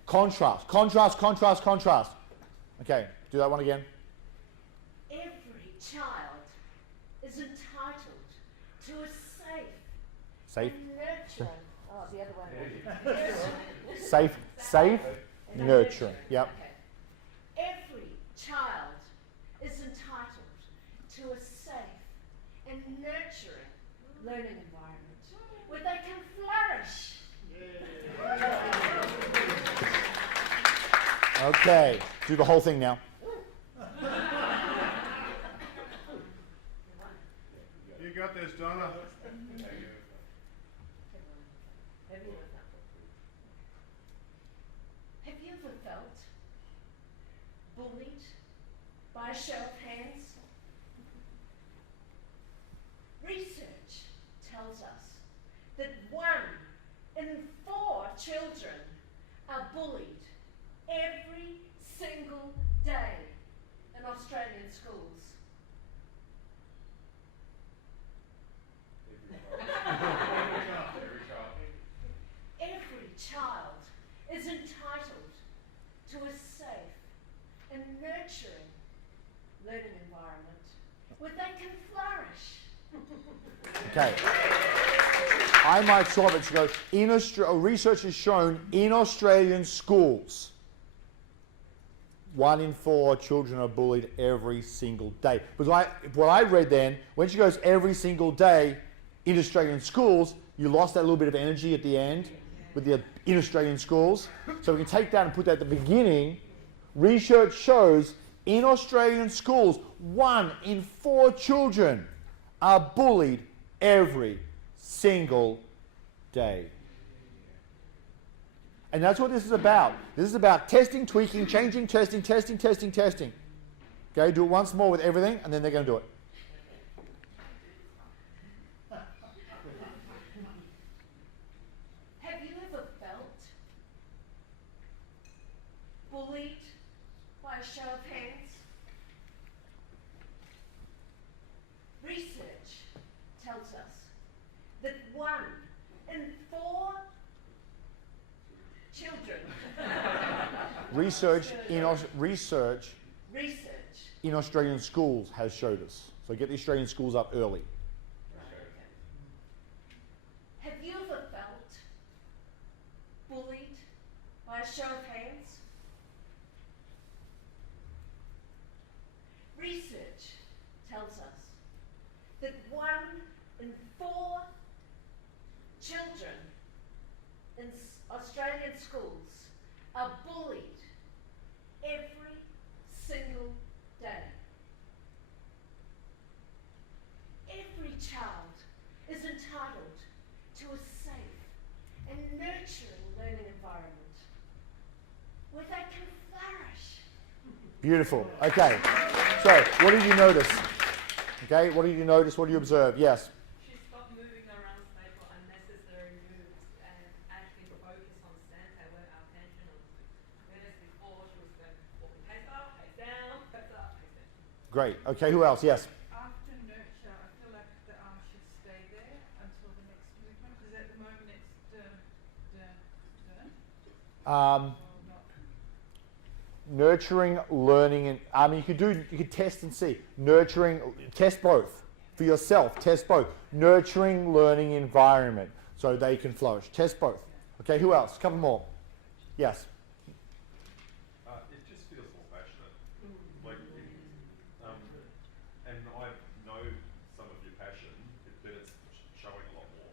Contrast, contrast, contrast, contrast. Okay, do that one again. Every child is entitled to a Safe. and nurturing. Oh, the other way. Safe, nurturing. Yep. Okay. Every child is entitled to a safe and nurturing learning environment where they can flourish. Okay, do the whole thing now. You got this, Donna. Have you ever felt bullied by a show of hands? Research tells us that 1 in 4 children are bullied every single day in Australian schools. Every child is entitled to a safe and nurturing learning environment where they can flourish. Okay. I might solve it. She goes, research has shown in Australian schools, 1 in 4 children are bullied every single day. Because what I read then, when she goes every single day in Australian schools, you lost that little bit of energy at the end with the in Australian schools. So we can take that and put that at the beginning. Research shows in Australian schools, 1 in 4 children are bullied every single day. And that's what this is about. This is about testing, tweaking, changing, testing, testing, testing, testing. Okay, do it once more with everything, and then they're going to do it. Have you ever felt bullied by a show of hands? Research tells us that 1 in 4 children. Research in Australian schools has showed us. So get the Australian schools up early. Have you ever felt bullied by a show of hands? Research tells us that 1 in 4 children in Australian schools are bullied every single day. Every child is entitled to a safe and nurturing learning environment where they can flourish. Beautiful. Okay. So, what did you notice? Okay, what did you notice? What do you observe? Yes. She stopped moving around space for unnecessary moves and actually focus on center where our attention was. Whereas before she was going walking face up, face down, face up, face down. Great. Okay, who else? Yes. After nurture, I feel like the arm should stay there until the next movement, because at the moment it's Nurturing, learning, and you could test and see. Nurturing, test both for yourself. Test both. Nurturing, learning environment so they can flourish. Test both. Okay, who else? A couple more. Yes. It just feels more passionate. Like, and I know some of your passion, but it's showing a lot more.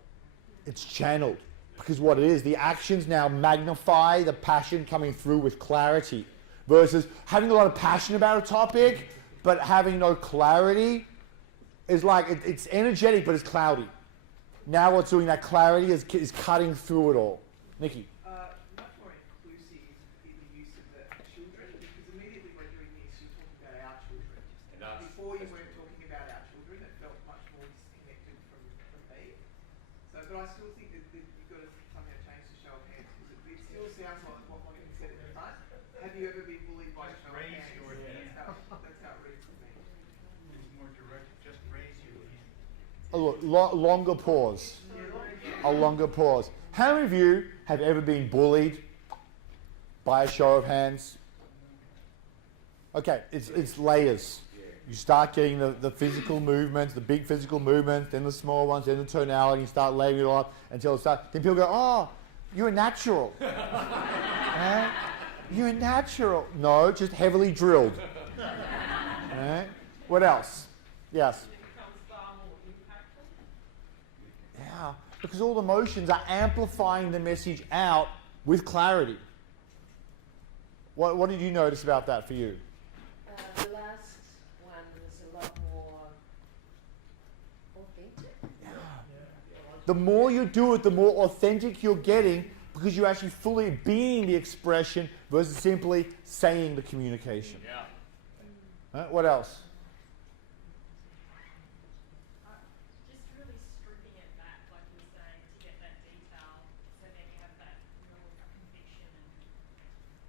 It's channeled because what it is, the actions now magnify the passion coming through with clarity. Versus having a lot of passion about a topic, but having no clarity is like, it's energetic, but it's cloudy. Now what's doing that clarity is cutting through it all. Nikki. Much more inclusive in the use of the children, because immediately we're doing this, you're talking about before you weren't talking about our children, it felt much more disconnected from me. So, but I still think that you've got to somehow change the show of hands, because it still sounds like what Monica said at the front. Have you ever been bullied by a show of hands? That's how it reads to me. It's more direct, just raise your hand. Longer pause. A longer pause. How many of you have ever been bullied by a show of hands? Okay, it's layers. You start getting the physical movements, the big physical movements, then the small ones, then the tonality, you start layering it on until it starts. Then people go, oh, you're a natural. Right? You're a natural. No, just heavily drilled. Right? What else? Yes? Yeah, because all the emotions are amplifying the message out with clarity. What did you notice about that for you? The last one was a lot more authentic. Yeah. The more you do it, the more authentic you're getting, because you're actually fully being the expression versus simply saying the communication. Yeah. What else? Just really stripping it back, like you were saying, to get that detail, so then you have that real conviction and,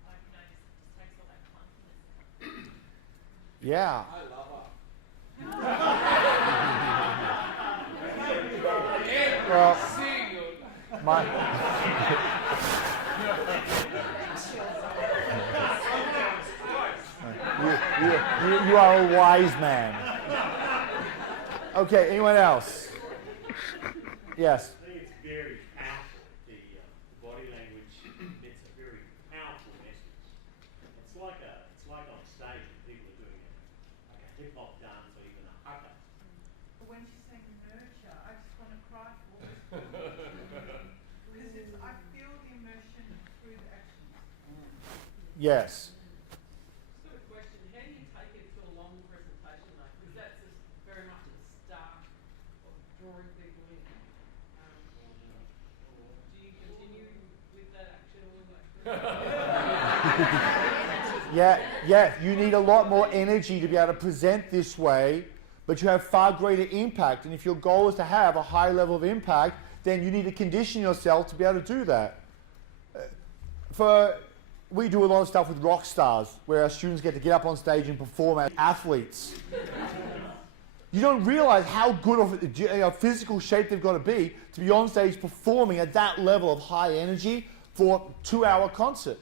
like, you know, just takes all that clunkiness. Yeah. I love her. Well, Single. my you are a wise man. Okay, anyone else? Yes. I think it's very powerful, the body language. It's a very powerful message. It's like on stage when people are doing like a hip hop dance or even a haka. When she's saying nurture, I just want to cry for all this. Because I feel the emotion through the actions. Yes. Just got a question. How do you take it to a long presentation though? Because that's just very much the start of drawing people in. Do you continue with that action all the way through? Yeah, you need a lot more energy to be able to present this way, but you have far greater impact. And if your goal is to have a high level of impact, then you need to condition yourself to be able to do that. We do a lot of stuff with rock stars, where our students get to get up on stage and perform as athletes. You don't realize how good of a physical shape they've got to be on stage performing at that level of high energy for a 2-hour concert.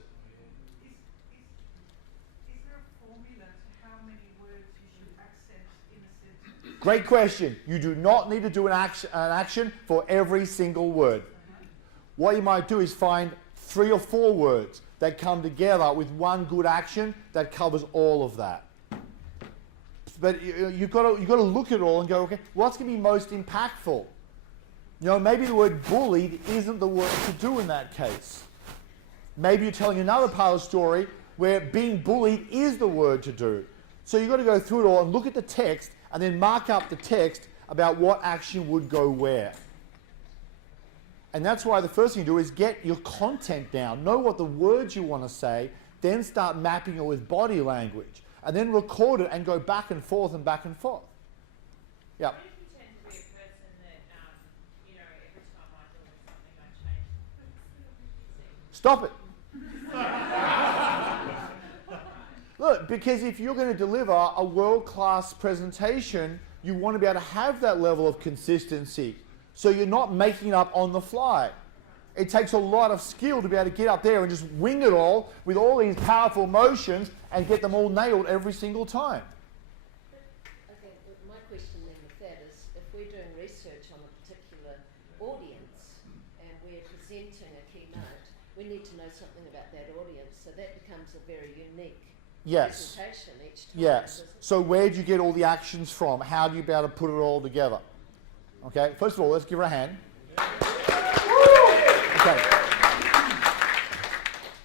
Is there a formula to how many words you should accent in a sentence? Great question. You do not need to do an action for every single word. What you might do is find 3 or 4 words that come together with one good action that covers all of that. But you've got to look at it all and go, okay, what's going to be most impactful? You know, maybe the word bullied isn't the word to do in that case. Maybe you're telling another part of the story where being bullied is the word to do. So you've got to go through it all and look at the text and then mark up the text about what action would go where. And that's why the first thing you do is get your content down. Know what the words you want to say, then start mapping it with body language. And then record it and go back and forth and back and forth. Yeah. What if you tend to be a person that, you know, every time I deliver something, I change? Stop it. Look, because if you're going to deliver a world-class presentation, you want to be able to have that level of consistency. So you're not making it up on the fly. It takes a lot of skill to be able to get up there and just wing it all with all these powerful motions and get them all nailed every single time. Okay, my question then with that is, if we're doing research on a particular audience and we're presenting a keynote, we need to know something about that audience, so that becomes a very unique presentation each time. Yes. So where do you get all the actions from? How do you be able to put it all together? Okay, first of all, let's give her a hand. Okay.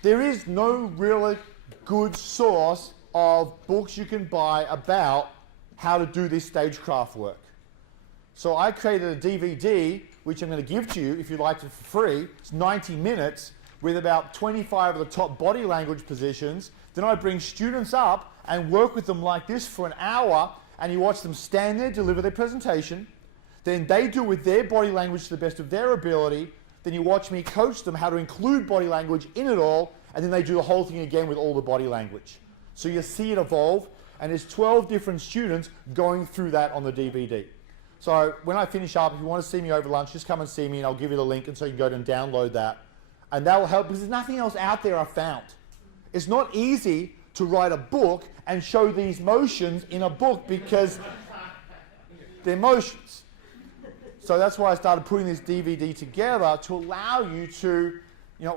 There is no really good source of books you can buy about how to do this stagecraft work. So I created a DVD, which I'm going to give to you if you'd like it for free. It's 90 minutes with about 25 of the top body language positions. Then I bring students up and work with them like this for an hour and you watch them stand there, deliver their presentation, then they do with their body language to the best of their ability, then you watch me coach them how to include body language in it all, and then they do the whole thing again with all the body language. So you see it evolve, and there's 12 different students going through that on the DVD. So when I finish up, if you want to see me over lunch, just come and see me and I'll give you the link and so you can go and download that. And that will help because there's nothing else out there I've found. It's not easy to write a book and show these motions in a book because they're motions. So that's why I started putting this DVD together to allow you to,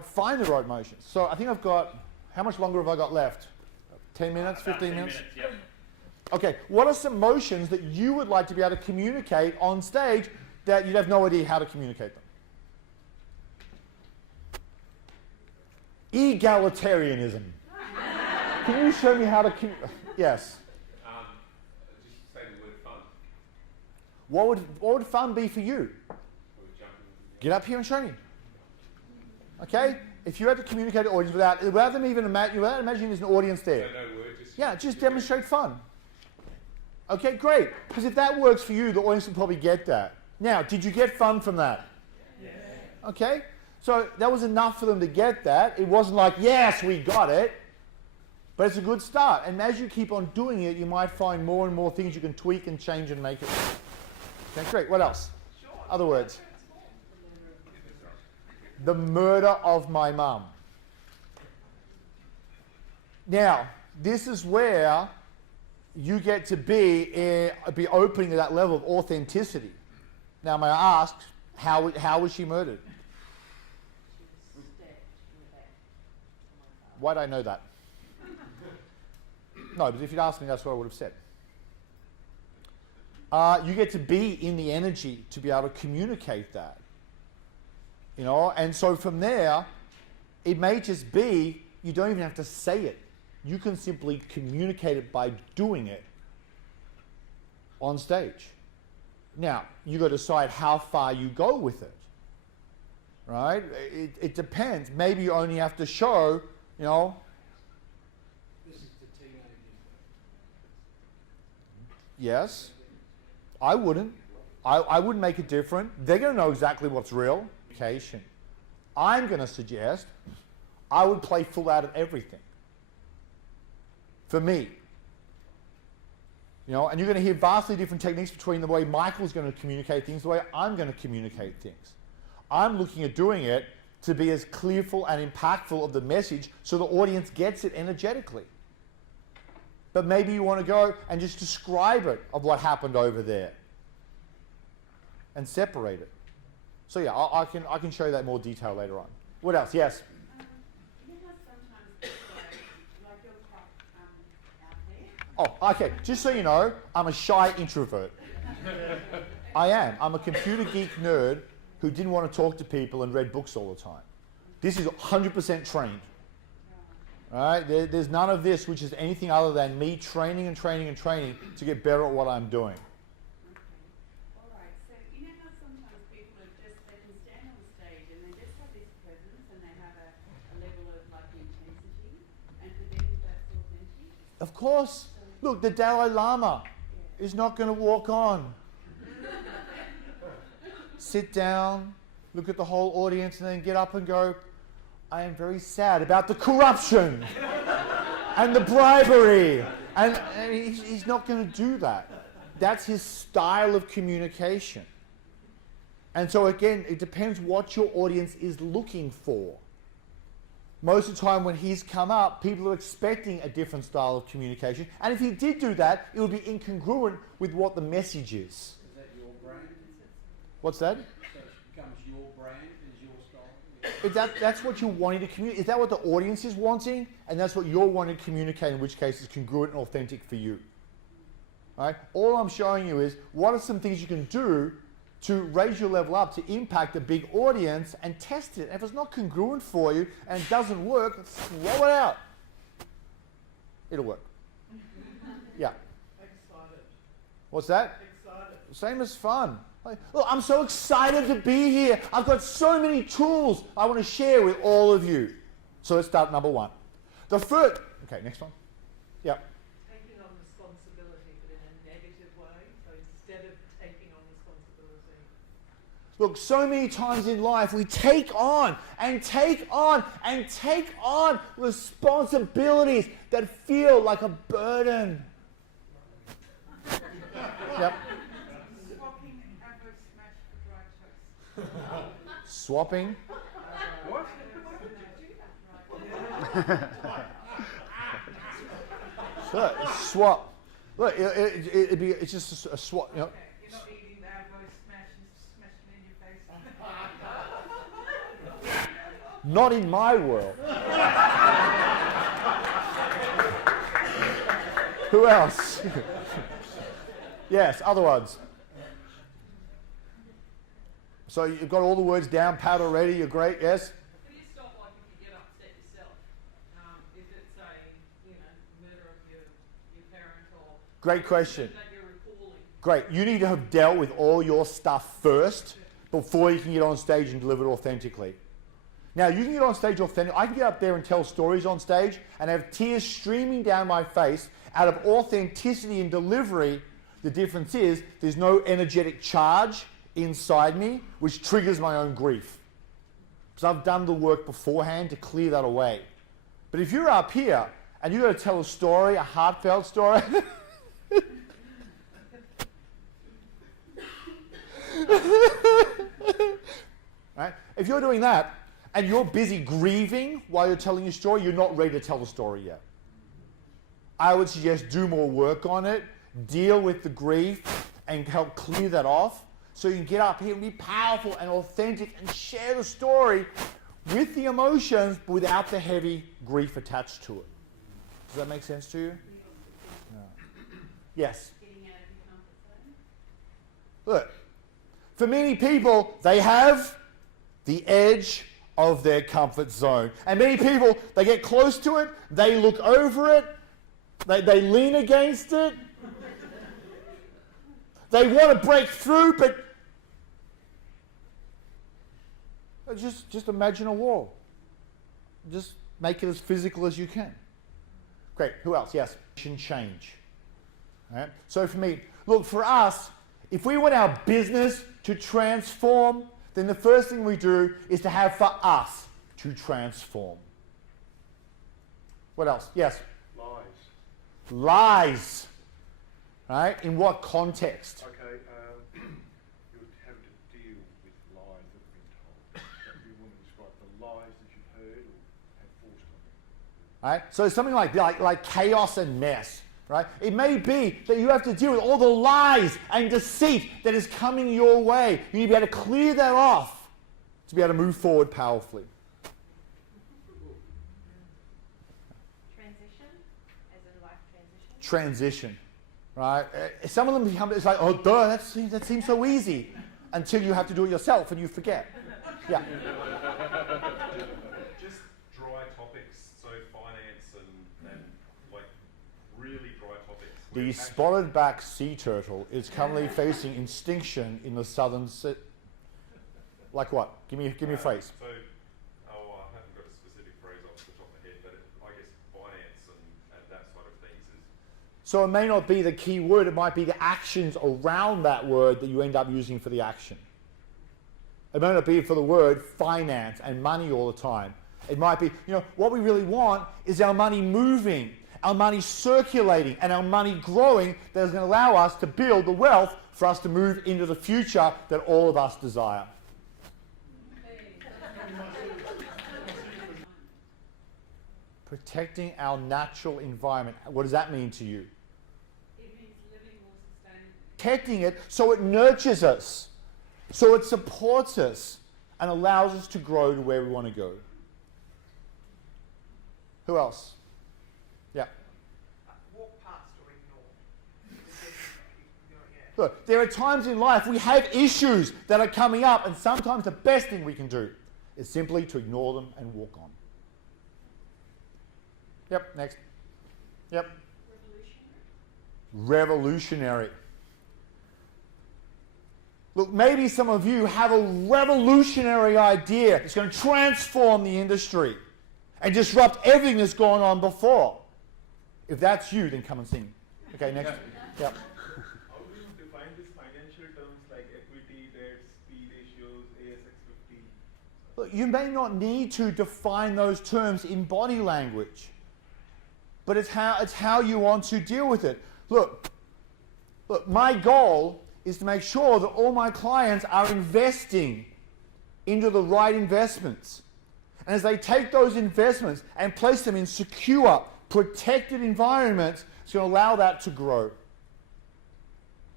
find the right motions. So I think I've got, how much longer have I got left? 10 minutes, 15 minutes? Yep. Okay, what are some motions that you would like to be able to communicate on stage that you'd have no idea how to communicate them? Egalitarianism. Can you show me how to yes. Just say the word fun. What would fun be for you? Get up here and show me. Okay? If you had to communicate to the audience without them even without imagining there's an audience there. Just demonstrate fun. Okay, great. Because if that works for you, the audience will probably get that. Now, did you get fun from that? Yeah. Okay? So that was enough for them to get that. It wasn't like, yes, we got it. But it's a good start. And as you keep on doing it, you might find more and more things you can tweak and change and make it. Okay, great. What else? Other words. The murder of my mum. Now, this is where you get to be opening to that level of authenticity. Now, may I ask, how was she murdered? Why do I know that? No, but if you'd asked me, that's what I would have said. You get to be in the energy to be able to communicate that. And so from there, it may just be, you don't even have to say it. You can simply communicate it by doing it on stage. Now, you've got to decide how far you go with it, right? It depends. Maybe you only have to show, This is the teenagers. Yes. I wouldn't. I wouldn't make it different. They're going to know exactly what's real. I'm going to suggest I would play full out of everything. For me. And you're going to hear vastly different techniques between the way Michael's going to communicate things, the way I'm going to communicate things. I'm looking at doing it to be as clearful and impactful of the message so the audience gets it energetically. But maybe you want to go and just describe it of what happened over there and separate it. So yeah, I can show you that in more detail later on. What else? Yes? Oh, okay. Just so you know, I'm a shy introvert. I am. I'm a computer geek nerd who didn't want to talk to people and read books all the time. This is 100% trained. All right? There's none of this which is anything other than me training and training and training to get better at what I'm doing. All right. So you know how sometimes people they can stand on stage and they just have this presence and they have a level of intensity, and for them that's authentic? Of course. Look, the Dalai Lama is not going to walk on. Sit down, look at the whole audience, and then get up and go, I am very sad about the corruption and the bribery. And he's not going to do that. That's his style of communication. And so again, it depends what your audience is looking for. Most of the time when he's come up, people are expecting a different style of communication. And if he did do that, it would be incongruent with what the message is. Is that your brand? What's that? So it becomes your brand, is your style? That's what you're wanting to communicate. Is that what the audience is wanting? And that's what you're wanting to communicate, in which case it's congruent and authentic for you. All right? All I'm showing you is what are some things you can do to raise your level up, to impact a big audience and test it. And if it's not congruent for you and it doesn't work, throw it out. It'll work. Yeah. Excited. What's that? Excited. Same as fun. Look, I'm so excited to be here. I've got so many tools I want to share with all of you. So let's start number one. The first, okay, next one. Yeah. Taking on responsibility, but in a negative Look, so many times in life we take on and take on and take on responsibilities that feel like a burden. Yep. Swapping Avo Smash for dry toast. Swapping. What? Look, swap. Look, it's just a swap. You know. Okay, you're not eating the Avo Smash and smashing it in your face. Not in my world. Who else? Yes, other ones. So you've got all the words down pat already. You're great. Yes. How do you stop, like, if you get upset yourself? If it's a, murder of your parent or... Great question. That you're recalling. Great. You need to have dealt with all your stuff first before you can get on stage and deliver it authentically. Now, you can get on stage authentic. I can get up there and tell stories on stage and have tears streaming down my face out of authenticity and delivery. The difference is there's no energetic charge inside me which triggers my own grief. Because I've done the work beforehand to clear that away. But if you're up here and you've got to tell a story, a heartfelt story... Right? If you're doing that and you're busy grieving while you're telling your story, you're not ready to tell the story yet. I would suggest do more work on it, deal with the grief, and help clear that off so you can get up here and be powerful and authentic and share the story with the emotions but without the heavy grief attached to it. Does that make sense to you? No. Yes? Getting out of your comfort zone. Look, for many people, they have the edge of their comfort zone. And many people, they get close to it, they look over it, they lean against it, they want to break through, but just imagine a wall. Just make it as physical as you can. Great, who else? Yes, change. All right? So for me, look, for us, if we want our business to transform, then the first thing we do is to have for us to transform. What else? Yes? Lies. Lies. Right? In what context? Okay, you're having to deal with lies that have been told. Do you want to describe the lies that you've heard or have forced on you? Right? So something like chaos and mess. Right? It may be that you have to deal with all the lies and deceit that is coming your way. You need to be able to clear that off to be able to move forward powerfully. Transition, as in life transition? Transition. Right? Some of them become, it's like, oh, duh, that seems so easy. Until you have to do it yourself and you forget. Yeah. Just dry topics, so finance and like really dry topics. The spotted back sea turtle is currently facing extinction in the southern sea. Like what? Give me a phrase. So, I haven't got a specific phrase off the top of my head, but I guess finance and that sort of things is... So it may not be the key word, it might be the actions around that word that you end up using for the action. It may not be for the word finance and money all the time. It might be, what we really want is our money moving, our money circulating, and our money growing that is going to allow us to build the wealth for us to move into the future that all of us desire. Protecting our natural environment. What does that mean to you? It means living more sustainably. Protecting it so it nurtures us, so it supports us, and allows us to grow to where we want to go. Who else? Yeah. What parts to ignore? Look, there are times in life we have issues that are coming up, and sometimes the best thing we can do is simply to ignore them and walk on. Yep, next. Yep. Revolutionary. Look, maybe some of you have a revolutionary idea that's going to transform the industry and disrupt everything that's gone on before. If that's you, then come and sing. Okay, next. Yep. How do you define these financial terms like equity, debt, P ratio, Look, you may not need to define those terms in body language, but it's how you want to deal with it. Look, my goal is to make sure that all my clients are investing into the right investments. And as they take those investments and place them in secure, protected environments, it's going to allow that to grow.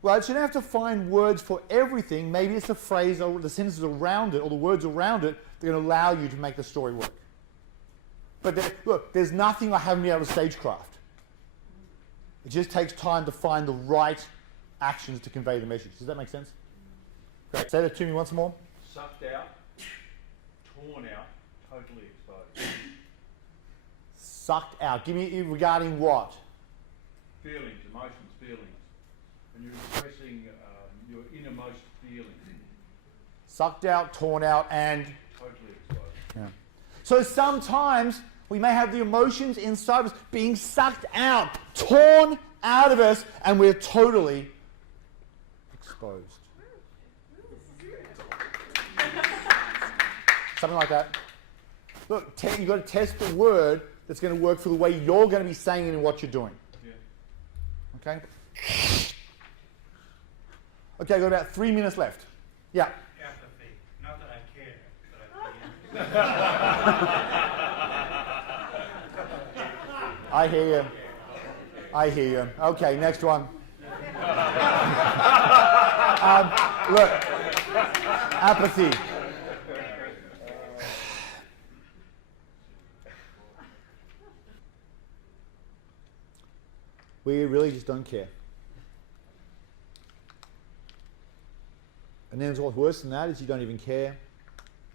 Right? So you don't have to find words for everything. Maybe it's the phrase or the sentences around it or the words around it that are going to allow you to make the story work. But look, there's nothing I haven't been able to stagecraft. It just takes time to find the right actions to convey the message. Does that make sense? Great. Say that to me once more. Sucked out, torn out, totally exposed. Sucked out. Give me regarding what? Feelings, emotions, feelings. And you're expressing your innermost feelings. Sucked out, torn out, and Totally exposed. yeah. So sometimes we may have the emotions inside of us being sucked out, torn out of us, and we're totally exposed. Something like that. Look, you've got to test the word that's going to work for the way you're going to be saying it and what you're doing. Yeah. Okay? Okay, I've got about 3 minutes left. Yeah. Apathy. Not that I care, but I I hear you. I hear you. Okay, next one. Look, apathy. We really just don't care. And then what's worse than that is you don't even care.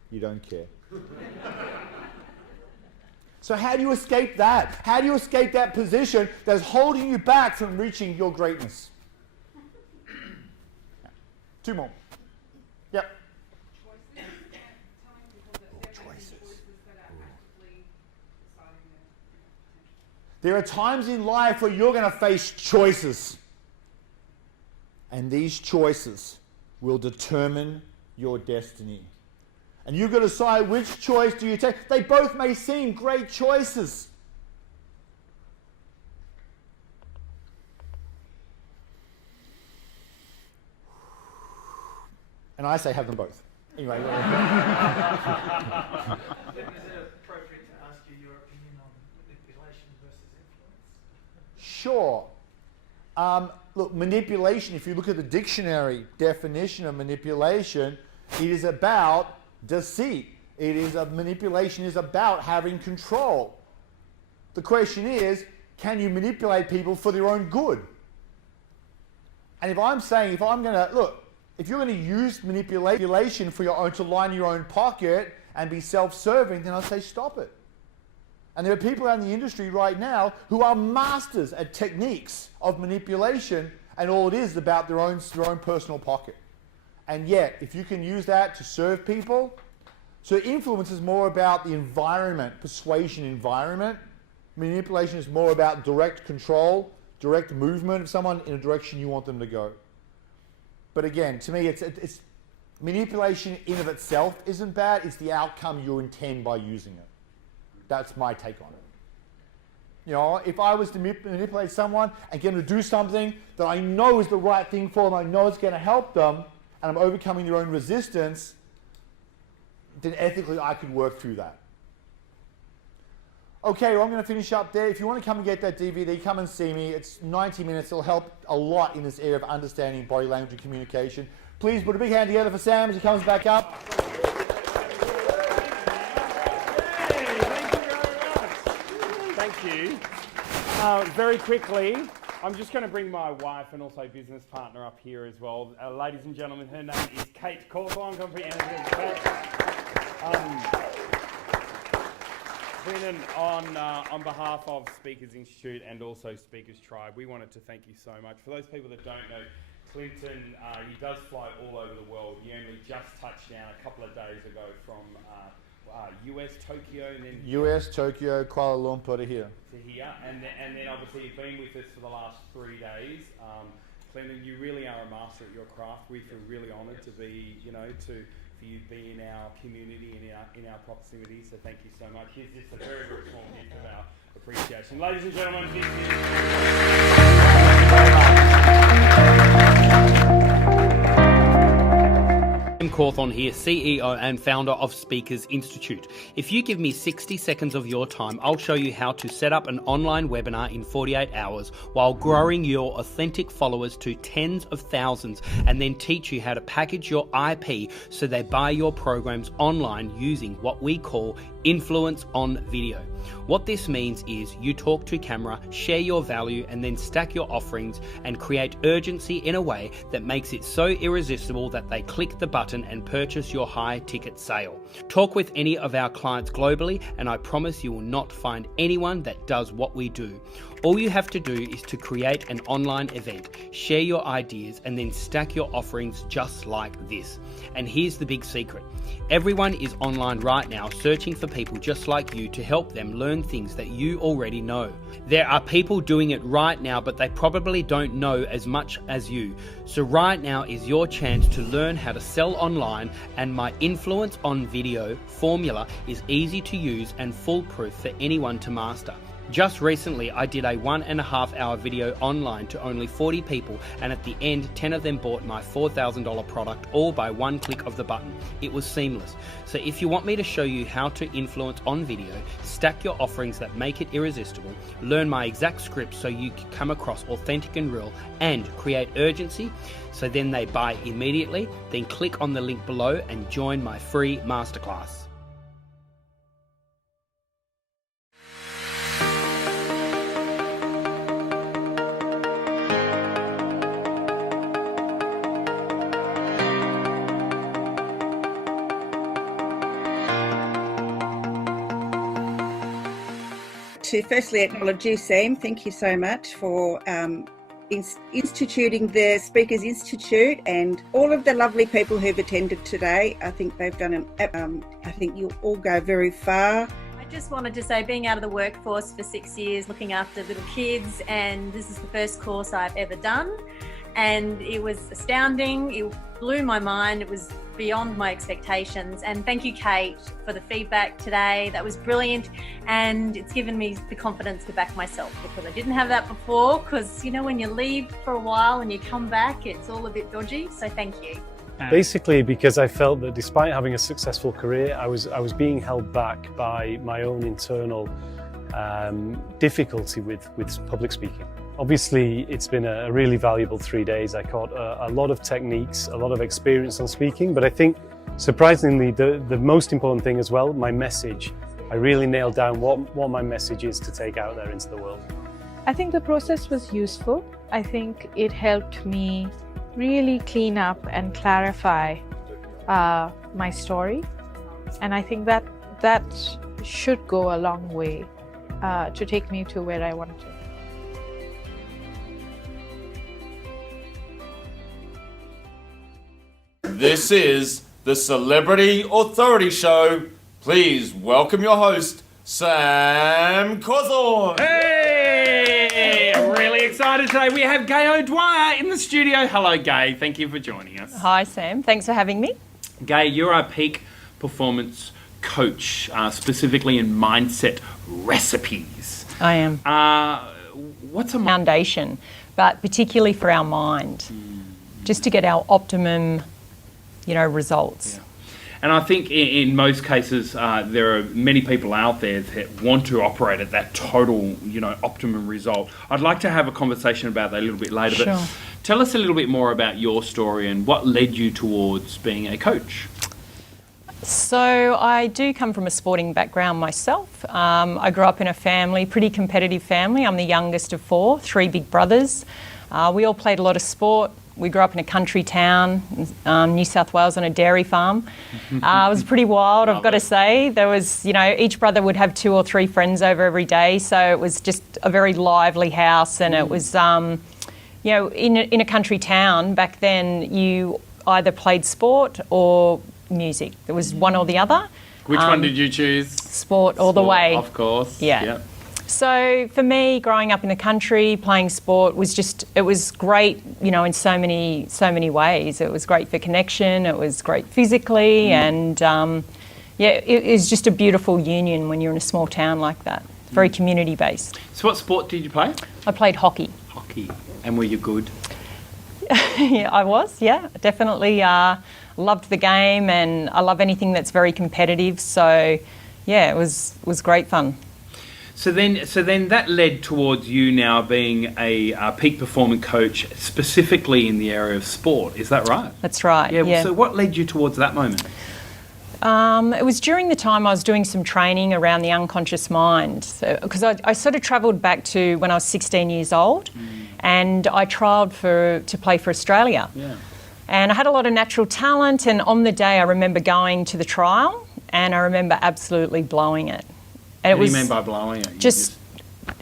You don't care. So how do you escape that? How do you escape that position that's holding you back from reaching your greatness? Two more. Yep. Choices. Telling people that they're making choices that are actively deciding their potential. There are times in life where you're going to face choices. And these choices will determine your destiny. And you've got to decide which choice do you take. They both may seem great choices. And I say have them both. Anyway. Is it appropriate to ask you your opinion on manipulation versus influence? Sure. Look, manipulation, if you look at the dictionary definition of manipulation, it is about deceit. Manipulation is about having control. The question is, can you manipulate people for their own good? And if you're going to use manipulation for your own, to line your own pocket and be self-serving, then I'll say stop it. And there are people out in the industry right now who are masters at techniques of manipulation, and all it is about their own personal pocket. And yet, if you can use that to serve people, so influence is more about the environment, persuasion environment. Manipulation is more about direct control, direct movement of someone in a direction you want them to go. But again, to me, it's manipulation in of itself isn't bad. It's the outcome you intend by using it. That's my take on it. You know, if I was to manipulate someone and get them to do something that I know is the right thing for them, I know it's going to help them, and I'm overcoming their own resistance, then ethically I could work through that. Okay, well, I'm going to finish up there. If you want to come and get that DVD, come and see me. It's 90 minutes. It'll help a lot in this area of understanding body language and communication. Please put a big hand together for Sam as he comes back up. Thank you. Very quickly, I'm just going to bring my wife and also business partner up here as well. Ladies and gentlemen, her name is Kate Cawthorne. Come for Clinton, on behalf of Speakers Institute and also Speakers Tribe, we wanted to thank you so much. For those people that don't know, Clinton, he does fly all over the world. He only just touched down a couple of days ago from US, Tokyo, and then US, Tokyo, Kuala Lumpur to here. To here, and then obviously you've been with us for the last 3 days. Clinton, you really are a master at your craft. We feel really honoured to be, for for you to be in our community and in our proximity. So thank you so much. Here's just a very, very small gift of our appreciation. Ladies and gentlemen, this Tim Cawthorne here, CEO and founder of Speakers Institute. If you give me 60 seconds of your time, I'll show you how to set up an online webinar in 48 hours while growing your authentic followers to tens of thousands, and then teach you how to package your IP so they buy your programs online using what we call influence on video. What this means is you talk to camera, share your value, and then stack your offerings and create urgency in a way that makes it so irresistible that they click the button and purchase your high ticket sale. Talk with any of our clients globally, and I promise you will not find anyone that does what we do. All you have to do is to create an online event, share your ideas, and then stack your offerings just like this. And here's the big secret. Everyone is online right now searching for people just like you to help them learn things that you already know. There are people doing it right now, but they probably don't know as much as you. So right now is your chance to learn how to sell online, and my influence on video formula is easy to use and foolproof for anyone to master. Just recently, I did a 1.5 hour video online to only 40 people, and at the end, 10 of them bought my $4,000 product, all by one click of the button. It was seamless. So if you want me to show you how to influence on video, stack your offerings that make it irresistible, learn my exact script so you can come across authentic and real, and create urgency so then they buy immediately, then click on the link below and join my free masterclass. To firstly acknowledge you, Sam. Thank you so much for instituting the Speakers Institute, and all of the lovely people who've attended today. I think they've done I think you'll all go very far. I just wanted to say, being out of the workforce for 6 years, looking after little kids, and this is the first course I've ever done, and it was astounding. It blew my mind. It was beyond my expectations, and thank you, Kate, for the feedback today. That was brilliant, and it's given me the confidence to back myself, because I didn't have that before, because you know, when you leave for a while and you come back, it's all a bit dodgy. So thank you. Basically because I felt that despite having a successful career, I was being held back by my own internal difficulty with public speaking. Obviously, it's been a really valuable 3 days. I caught a lot of techniques, a lot of experience on speaking, but I think surprisingly the most important thing as well, my message. I really nailed down what my message is to take out there into the world. I think the process was useful. I think it helped me really clean up and clarify my story, and I think that should go a long way to take me to where I want to. This is the Celebrity Authority Show. Please welcome your host, Sam Cawthorne. Hey! Really excited today. We have Gai O'Dwyer in the studio. Hello, Gai. Thank you for joining us. Hi, Sam. Thanks for having me. Gai, you're our peak performance coach, specifically in mindset recipes. I am. What's a foundation, but particularly for our mind, just to get our optimum, results. Yeah. And I think in most cases, there are many people out there that want to operate at that total, optimum result. I'd like to have a conversation about that a little bit later. Sure. But tell us a little bit more about your story and what led you towards being a coach. So I do come from a sporting background myself. I grew up in a family, pretty competitive family. I'm the youngest of four, three big brothers. We all played a lot of sport. We grew up in a country town, New South Wales, on a dairy farm. It was pretty wild, I've got to say. There was, each brother would have 2 or 3 friends over every day, so it was just a very lively house, and it was, in a country town back then, you either played sport or music. There was one or the other. Which one did you choose? Sport all the way. Of course. Yeah. So for me, growing up in the country, playing sport it was great, you know, in so many ways. It was great for connection, it was great physically, and it is just a beautiful union when you're in a small town like that. Very community based. So what sport did you play? I played hockey. Hockey. And were you good? Yeah, I was, yeah. Definitely loved the game, and I love anything that's very competitive. So, yeah, it was great fun. So then that led towards you now being a peak performance coach, specifically in the area of sport. Is that right? That's right. Yeah. So what led you towards that moment? It was during the time I was doing some training around the unconscious mind, because I sort of travelled back to when I was 16 years old, and I trialled to play for Australia. Yeah. And I had a lot of natural talent, and on the day I remember going to the trial, and I remember absolutely blowing it. And What do you mean by blowing it?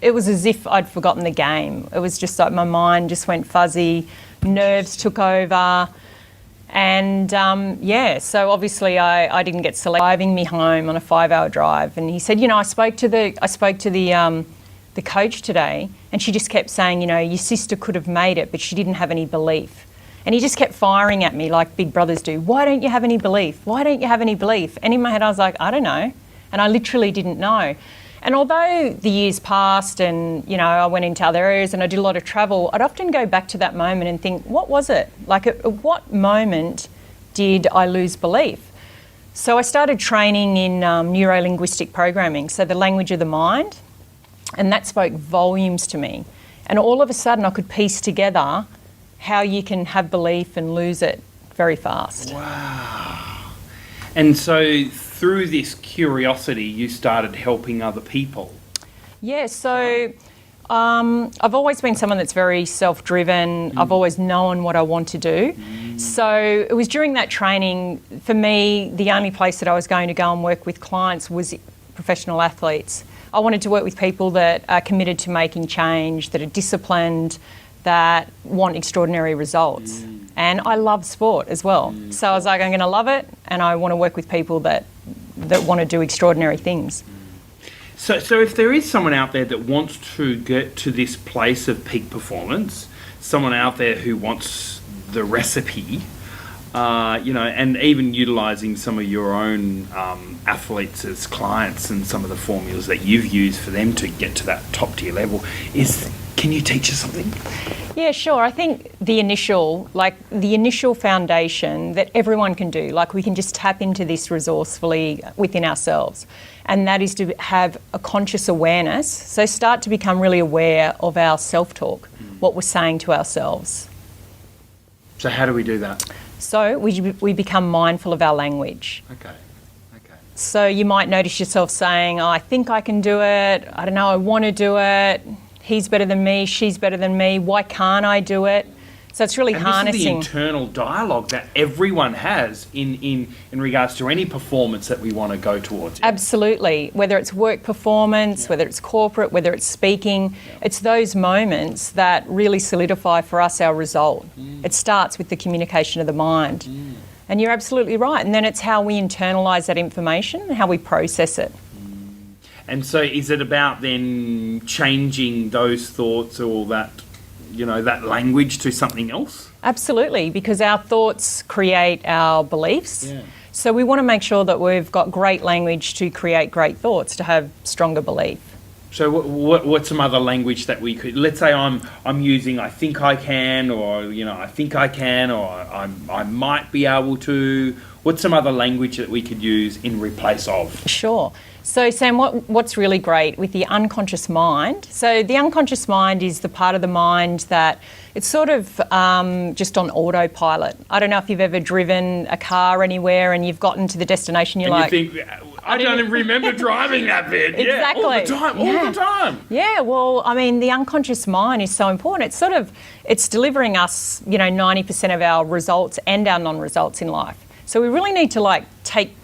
It was as if I'd forgotten the game. It was just like my mind just went fuzzy, nerves took over. And so obviously I didn't get selected. Driving me home on a 5-hour drive, and he said, you know, I spoke to the coach today, and she just kept saying, you know, your sister could have made it, but she didn't have any belief. And he just kept firing at me like big brothers do. Why don't you have any belief? Why don't you have any belief? And in my head I was like, I don't know. And I literally didn't know. And although the years passed and, you know, I went into other areas and I did a lot of travel, I'd often go back to that moment and think, what was it? Like, at what moment did I lose belief? So I started training in neuro-linguistic programming, so the language of the mind, and that spoke volumes to me. And all of a sudden I could piece together how you can have belief and lose it very fast. Wow. And so through this curiosity, you started helping other people. Yeah, so I've always been someone that's very self-driven. I've always known what I want to do. So it was during that training, for me, the only place that I was going to go and work with clients was professional athletes. I wanted to work with people that are committed to making change, that are disciplined, that want extraordinary results. And I love sport as well. So I was like, I'm going to love it, and I want to work with people that want to do extraordinary things. So if there is someone out there that wants to get to this place of peak performance, someone out there who wants the recipe, you know, and even utilising some of your own athletes as clients and some of the formulas that you've used for them to get to that top tier level, can you teach us something? Yeah, sure. I think the initial foundation that everyone can do, like we can just tap into this resourcefully within ourselves, and that is to have a conscious awareness. So start to become really aware of our self-talk, what we're saying to ourselves. So how do we do that? So we become mindful of our language. Okay. So you might notice yourself saying, oh, I think I can do it, I don't know, I want to do it, he's better than me, she's better than me, why can't I do it? So it's really harnessing. This is the internal dialogue that everyone has in regards to any performance that we want to go towards. Absolutely. Whether it's work performance, whether it's corporate, whether it's speaking, it's those moments that really solidify for us our result. It starts with the communication of the mind. And you're absolutely right. And then it's how we internalise that information and how we process it. And so is it about then changing those thoughts or that, you know, that language to something else? Absolutely, because our thoughts create our beliefs. Yeah. So we want to make sure that we've got great language to create great thoughts, to have stronger belief. So what's some other language that we could, let's say I'm using I think I can, or, you know, I think I can, or I might be able to. What's some other language that we could use in replace of? Sure. So Sam, what's really great with the unconscious mind, so the unconscious mind is the part of the mind that it's sort of just on autopilot. I don't know if you've ever driven a car anywhere and you've gotten to the destination, you're like... You think, I don't even remember driving that bit. Exactly. Yeah, all the time. Yeah, well, I mean, the unconscious mind is so important. It's delivering us, you know, 90% of our results and our non-results in life. So we really need to take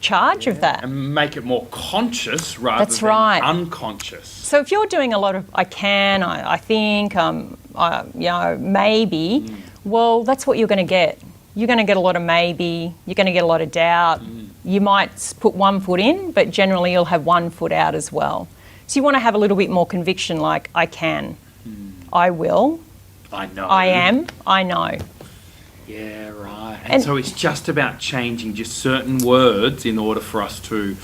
charge of that. And make it more conscious rather than unconscious. So if you're doing a lot of I can, I think, you know, maybe, well, that's what you're going to get. You're going to get a lot of maybe, you're going to get a lot of doubt. You might put one foot in, but generally you'll have one foot out as well. So you want to have a little bit more conviction, like, I can, I will, I know. I am, I know. Yeah, right. And so it's just about changing just certain words in order for us to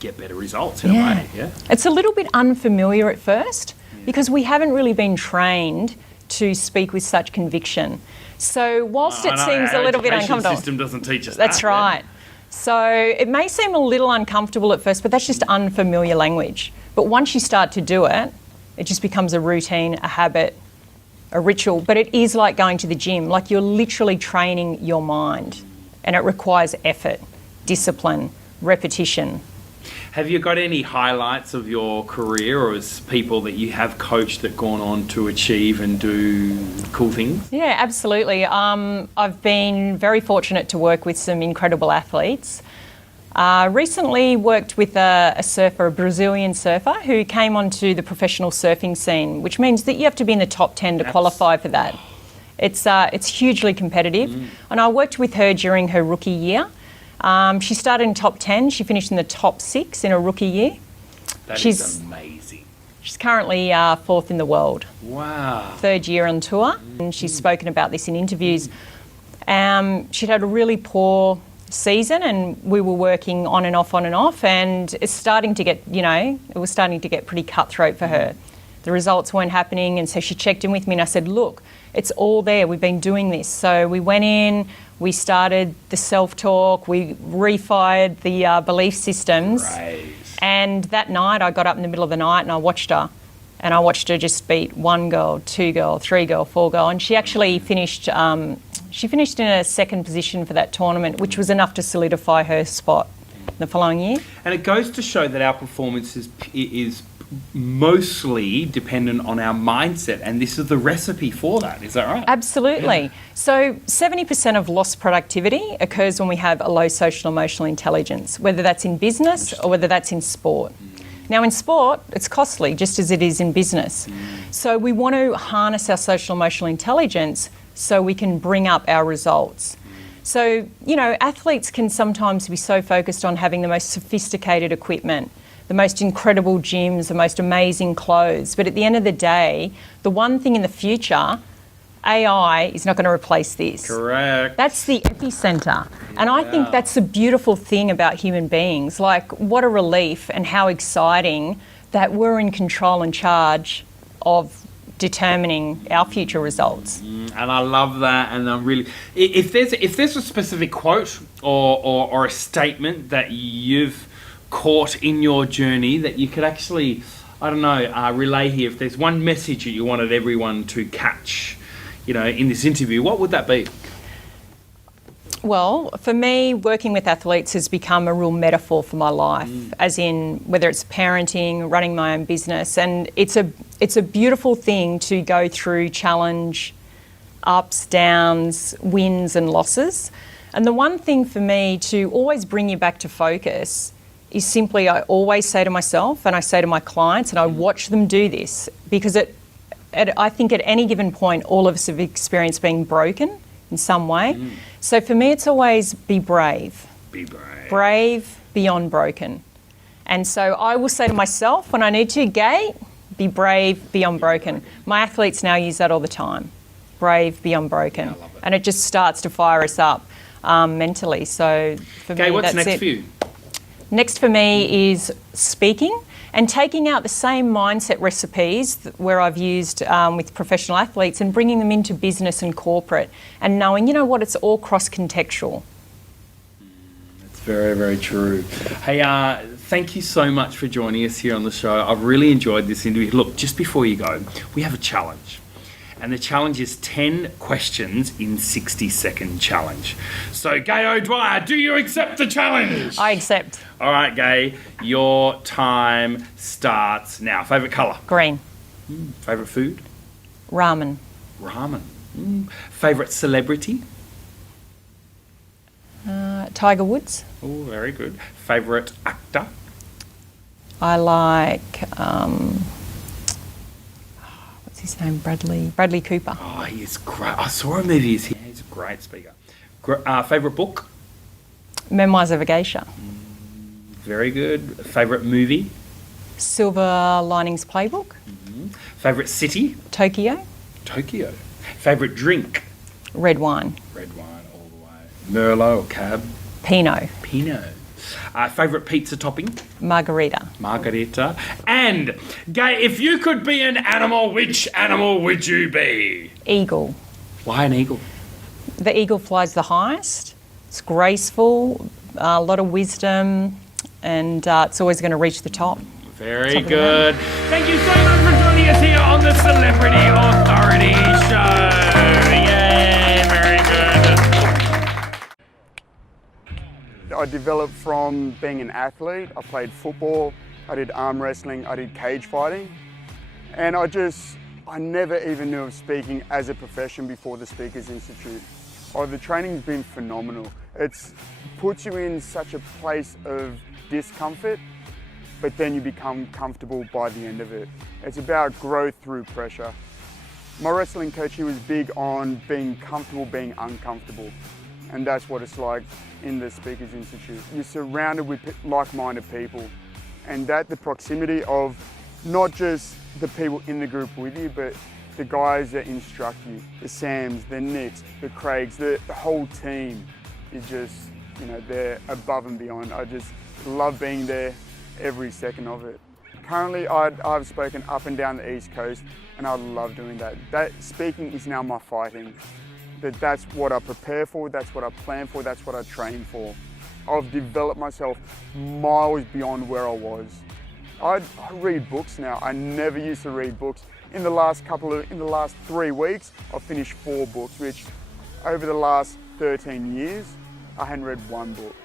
get better results in a way, yeah? It's a little bit unfamiliar at first because we haven't really been trained to speak with such conviction. So whilst it seems a little bit uncomfortable... The system doesn't teach us That's right. So it may seem a little uncomfortable at first, but that's just unfamiliar language. But once you start to do it, it just becomes a routine, a habit, a ritual. But it is like going to the gym. Like, you're literally training your mind, and it requires effort, discipline, repetition. Have you got any highlights of your career, or as people that you have coached that gone on to achieve and do cool things? Yeah, absolutely. I've been very fortunate to work with some incredible athletes. Recently worked with a surfer, a Brazilian surfer, who came onto the professional surfing scene, which means that you have to be in the top 10 to qualify for that. It's hugely competitive. And I worked with her during her rookie year. She started in top 10. She finished in the top 6 in her rookie year. She's amazing. She's currently 4th in the world. Wow. 3rd year on tour. And she's spoken about this in interviews. She'd had a really poor season, and we were working on and off, and it's starting to get, it was starting to get pretty cutthroat for her. The results weren't happening, and so she checked in with me, and I said, look, it's all there. We've been doing this. So we went in, we started the self-talk, we refired the belief systems. Right. And that night I got up in the middle of the night and I watched her. And I watched her just beat 1 girl, 2 girl, 3 girl, 4 girl. And she actually finished, in a 2nd position for that tournament, which was enough to solidify her spot the following year. And it goes to show that our performance is mostly dependent on our mindset, and this is the recipe for that. Is that right? Absolutely. Yeah. So 70% of lost productivity occurs when we have a low social emotional intelligence, whether that's in business or whether that's in sport. Now, in sport, it's costly, just as it is in business. So we want to harness our social emotional intelligence so we can bring up our results. So, athletes can sometimes be so focused on having the most sophisticated equipment, the most incredible gyms, the most amazing clothes. But at the end of the day, the one thing in the future, AI is not going to replace this. Correct. That's the epicenter. And I think that's the beautiful thing about human beings. Like, what a relief and how exciting that we're in control and charge of determining our future results. And I love that. And I'm really, if there's a specific quote or a statement that you've caught in your journey that you could actually, relay here, if there's one message that you wanted everyone to catch, in this interview, what would that be? Well, for me, working with athletes has become a real metaphor for my life, as in whether it's parenting, running my own business, and it's a beautiful thing to go through challenge, ups, downs, wins and losses. And the one thing for me to always bring you back to focus is simply, I always say to myself and I say to my clients, and I watch them do this, because I think at any given point, all of us have experienced being broken in some way. So for me, it's always be brave. Be brave. Brave beyond broken. And so I will say to myself when I need to, Gai, be brave beyond broken. My athletes now use that all the time. Brave beyond broken. And it just starts to fire us up mentally. So for Gai, me, what's that's next it. for you? Next for me is speaking and taking out the same mindset recipes where I've used with professional athletes and bringing them into business and corporate and knowing, it's all cross-contextual. That's very, very true. Hey, thank you so much for joining us here on the show. I've really enjoyed this interview. Look, just before you go, we have a challenge. And the challenge is 10 questions in 60-second challenge. So, Gai O'Dwyer, do you accept the challenge? I accept. All right, Gai, your time starts now. Favourite colour? Green. Favourite food? Ramen. Ramen. Favourite celebrity? Tiger Woods. Oh, very good. Favourite actor? I like... his name, Bradley Cooper. Oh, he's great. I saw a movie. He's a great speaker. Favourite book? Memoirs of a Geisha. Very good. Favourite movie? Silver Linings Playbook. Favourite city? Tokyo. Tokyo. Favourite drink? Red wine. Red wine all the way. Merlot or Cab? Pinot. Pinot. Favourite pizza topping? Margarita. Margarita. And, Gai, if you could be an animal, which animal would you be? Eagle. Why an eagle? The eagle flies the highest. It's graceful, a lot of wisdom, and it's always going to reach the top. Very good. Thank you so much for joining us here on the Celebrity Authority Show. Yay, very good. I developed from being an athlete. I played football, I did arm wrestling, I did cage fighting. And I never even knew of speaking as a profession before the Speakers Institute. The training's been phenomenal. It puts you in such a place of discomfort, but then you become comfortable by the end of it. It's about growth through pressure. My wrestling coach, he was big on being comfortable being uncomfortable. And that's what it's like in the Speakers Institute. You're surrounded with like-minded people, and the proximity of not just the people in the group with you, but the guys that instruct you, the Sams, the Nicks, the Craigs, the whole team is just, they're above and beyond. I just love being there every second of it. Currently, I've spoken up and down the East Coast, and I love doing that. Speaking is now my fighting. That's what I prepare for, that's what I plan for, that's what I train for. I've developed myself miles beyond where I was. I read books now. I never used to read books. In the last 3 weeks, I've finished 4 books, which over the last 13 years, I hadn't read 1 book.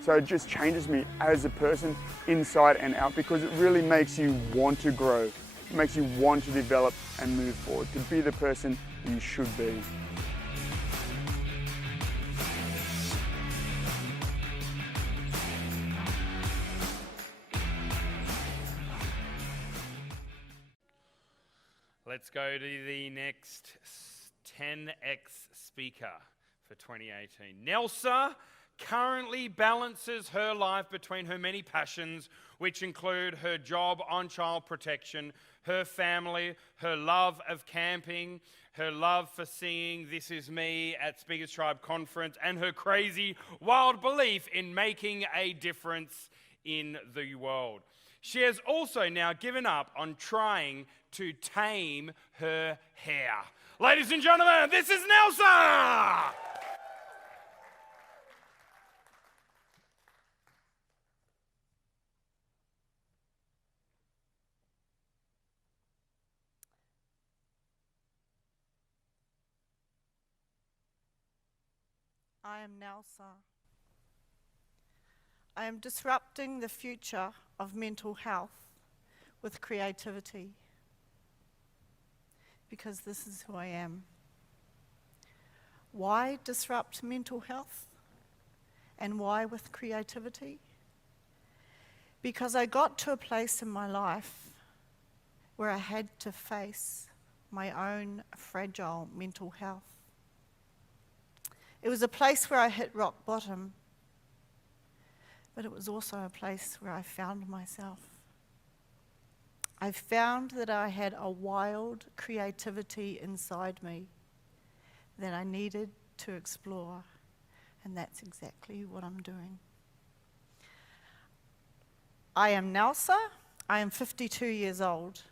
So it just changes me as a person inside and out, because it really makes you want to grow. It makes you want to develop and move forward, to be the person you should be. Let's go to the next TENx speaker for 2018. Nelsa currently balances her life between her many passions, which include her job on child protection, her family, her love of camping, her love for seeing This Is Me at Speakers Tribe Conference, and her crazy, wild belief in making a difference in the world. She has also now given up on trying to tame her hair. Ladies and gentlemen, this is Nelsa! I am Nelsa. I am disrupting the future of mental health with creativity, because this is who I am. Why disrupt mental health? And why with creativity? Because I got to a place in my life where I had to face my own fragile mental health. It was a place where I hit rock bottom, but it was also a place where I found myself. I found that I had a wild creativity inside me that I needed to explore, and that's exactly what I'm doing. I am Nelsa. I am 52 years old.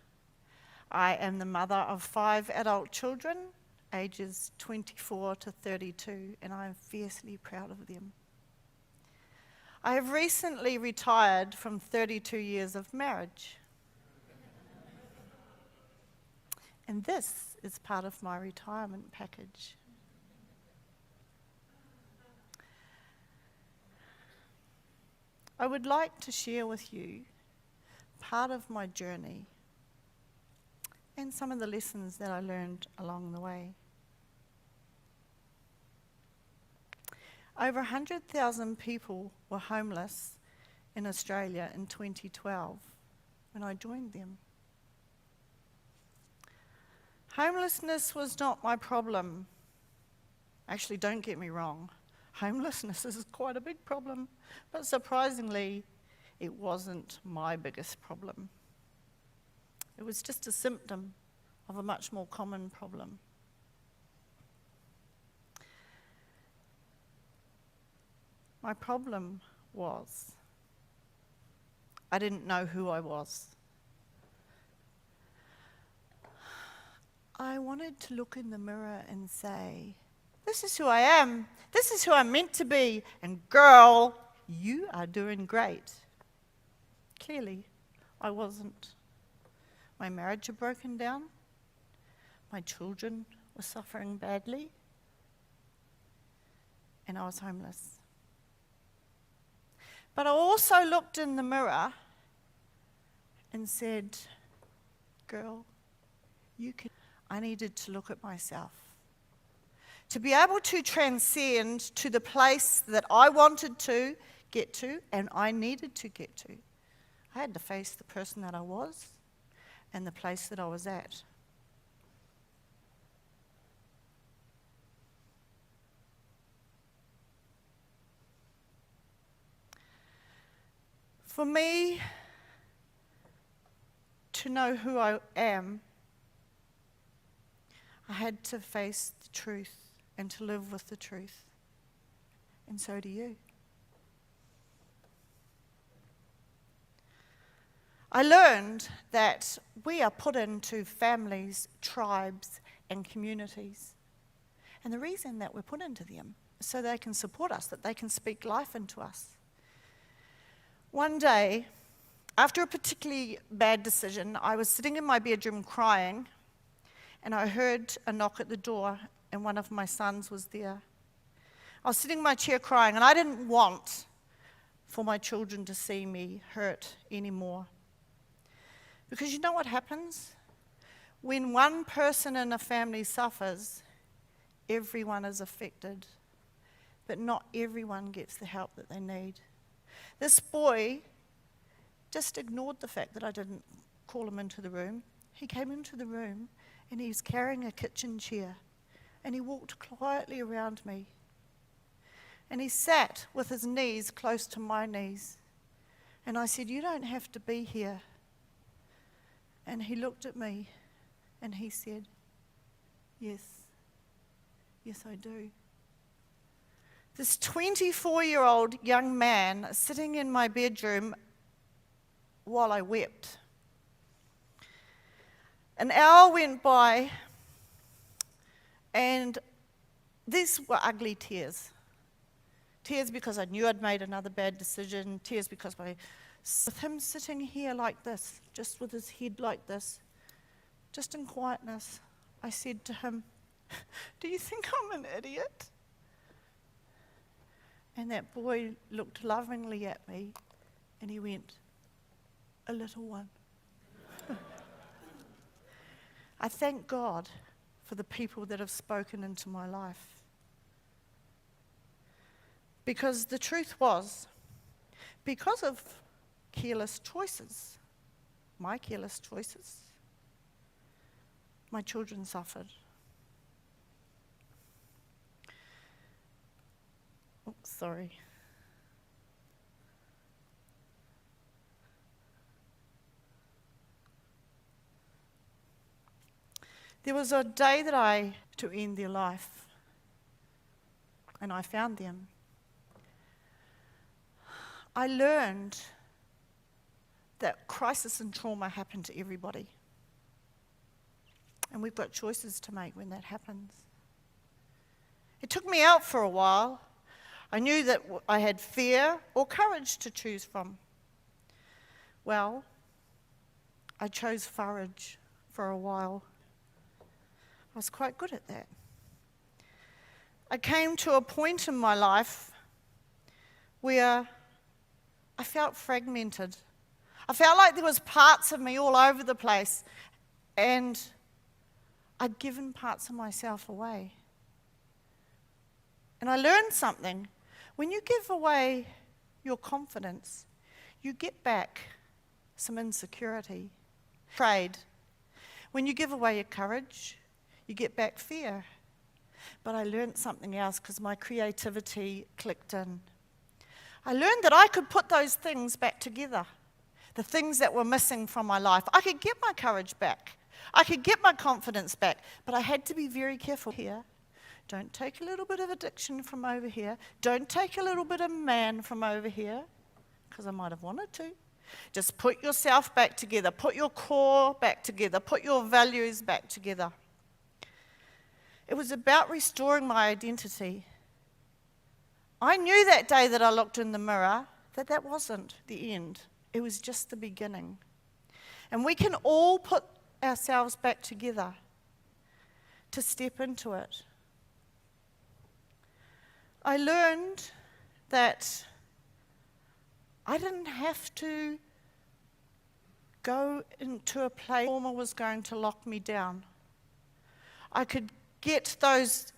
I am the mother of 5 adult children, ages 24 to 32, and I am fiercely proud of them. I have recently retired from 32 years of marriage. And this is part of my retirement package. I would like to share with you part of my journey and some of the lessons that I learned along the way. Over 100,000 people were homeless in Australia in 2012 when I joined them. Homelessness was not my problem. Actually, don't get me wrong. Homelessness is quite a big problem, but surprisingly, it wasn't my biggest problem. It was just a symptom of a much more common problem. My problem was I didn't know who I was. I wanted to look in the mirror and say, this is who I am. This is who I'm meant to be. And girl, you are doing great. Clearly, I wasn't. My marriage had broken down. My children were suffering badly. And I was homeless. But I also looked in the mirror and said, girl, you can. I needed to look at myself. To be able to transcend to the place that I wanted to get to and I needed to get to, I had to face the person that I was and the place that I was at. For me to know who I am, I had to face the truth and to live with the truth. And so do you. I learned that we are put into families, tribes, and communities. And the reason that we're put into them is so they can support us, that they can speak life into us. One day, after a particularly bad decision, I was sitting in my bedroom crying, and I heard a knock at the door, and one of my sons was there. I was sitting in my chair crying, and I didn't want for my children to see me hurt anymore. Because you know what happens? When one person in a family suffers, everyone is affected, but not everyone gets the help that they need. This boy just ignored the fact that I didn't call him into the room. He came into the room, and he was carrying a kitchen chair, and he walked quietly around me. And he sat with his knees close to my knees. And I said, you don't have to be here. And he looked at me, and he said, yes, I do. This 24-year-old young man sitting in my bedroom while I wept. An hour went by, and these were ugly tears. Tears because I knew I'd made another bad decision. Tears because with him sitting here like this, just with his head like this, just in quietness, I said to him, do you think I'm an idiot? And that boy looked lovingly at me, and he went, a little one. I thank God for the people that have spoken into my life. Because the truth was, because of careless choices, my careless choices, my children suffered. Oops, sorry. There was a day that to end their life, and I found them. I learned that crisis and trauma happen to everybody. And we've got choices to make when that happens. It took me out for a while. I knew that I had fear or courage to choose from. Well, I chose courage for a while. I was quite good at that. I came to a point in my life where I felt fragmented. I felt like there was parts of me all over the place, and I'd given parts of myself away. And I learned something. When you give away your confidence, you get back some insecurity. Trade. When you give away your courage, you get back fear. But I learned something else because my creativity clicked in. I learned that I could put those things back together. the things that were missing from my life. I could get my courage back. I could get my confidence back, but I had to be very careful here. Don't take a little bit of addiction from over here. Don't take a little bit of man from over here, because I might have wanted to. Just put yourself back together. Put your core back together. Put your values back together. It was about restoring my identity. I knew that day that I looked in the mirror that that wasn't the end. It was just the beginning. And we can all put ourselves back together to step into it. I learned that I didn't have to go into a place where trauma was going to lock me down. I could get those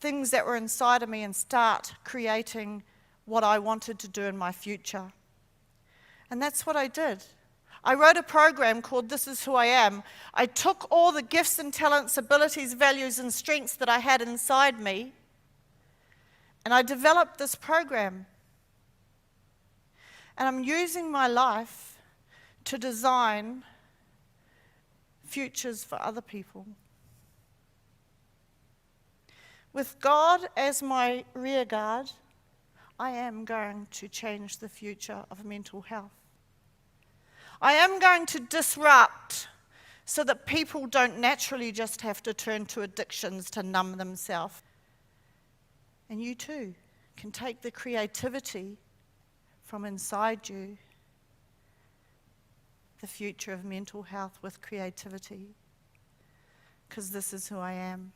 things that were inside of me and start creating what I wanted to do in my future. And that's what I did. I wrote a program called This Is Who I Am. I took all the gifts and talents, abilities, values, and strengths that I had inside me, and I developed this program. And I'm using my life to design futures for other people. With God as my rear guard, I am going to change the future of mental health. I am going to disrupt so that people don't naturally just have to turn to addictions to numb themselves. And you too can take the creativity from inside you, the future of mental health with creativity, because this is who I am.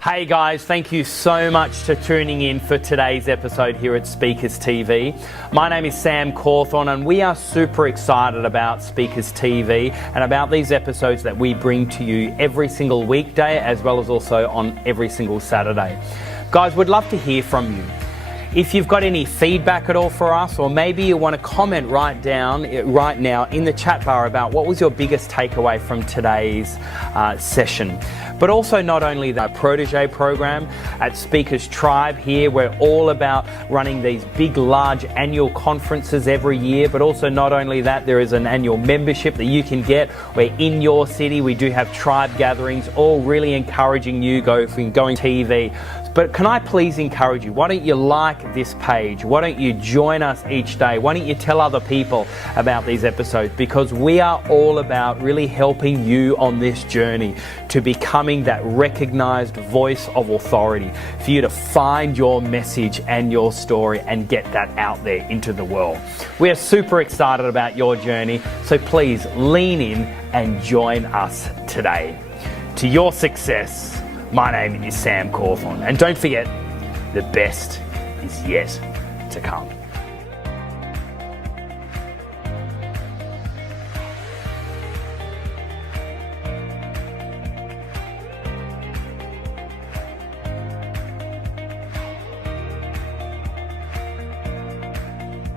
Hey guys, thank you so much for tuning in for today's episode here at Speakers TV. My name is Sam Cawthorne and we are super excited about Speakers TV and about these episodes that we bring to you every single weekday as well as also on every single Saturday. Guys, we'd love to hear from you. If you've got any feedback at all for us, or maybe you want to comment right now in the chat bar about what was your biggest takeaway from today's session. But also not only the Protégé program at Speakers Tribe here, we're all about running these big, large annual conferences every year, but also not only that, there is an annual membership that you can get where in your city we do have tribe gatherings, all really encouraging you going TV. But can I please encourage you, why don't you like this page? Why don't you join us each day? Why don't you tell other people about these episodes? Because we are all about really helping you on this journey to becoming that recognized voice of authority, for you to find your message and your story and get that out there into the world. We are super excited about your journey, so please lean in and join us today. To your success, my name is Sam Cawthorne, and don't forget, the best is yet to come.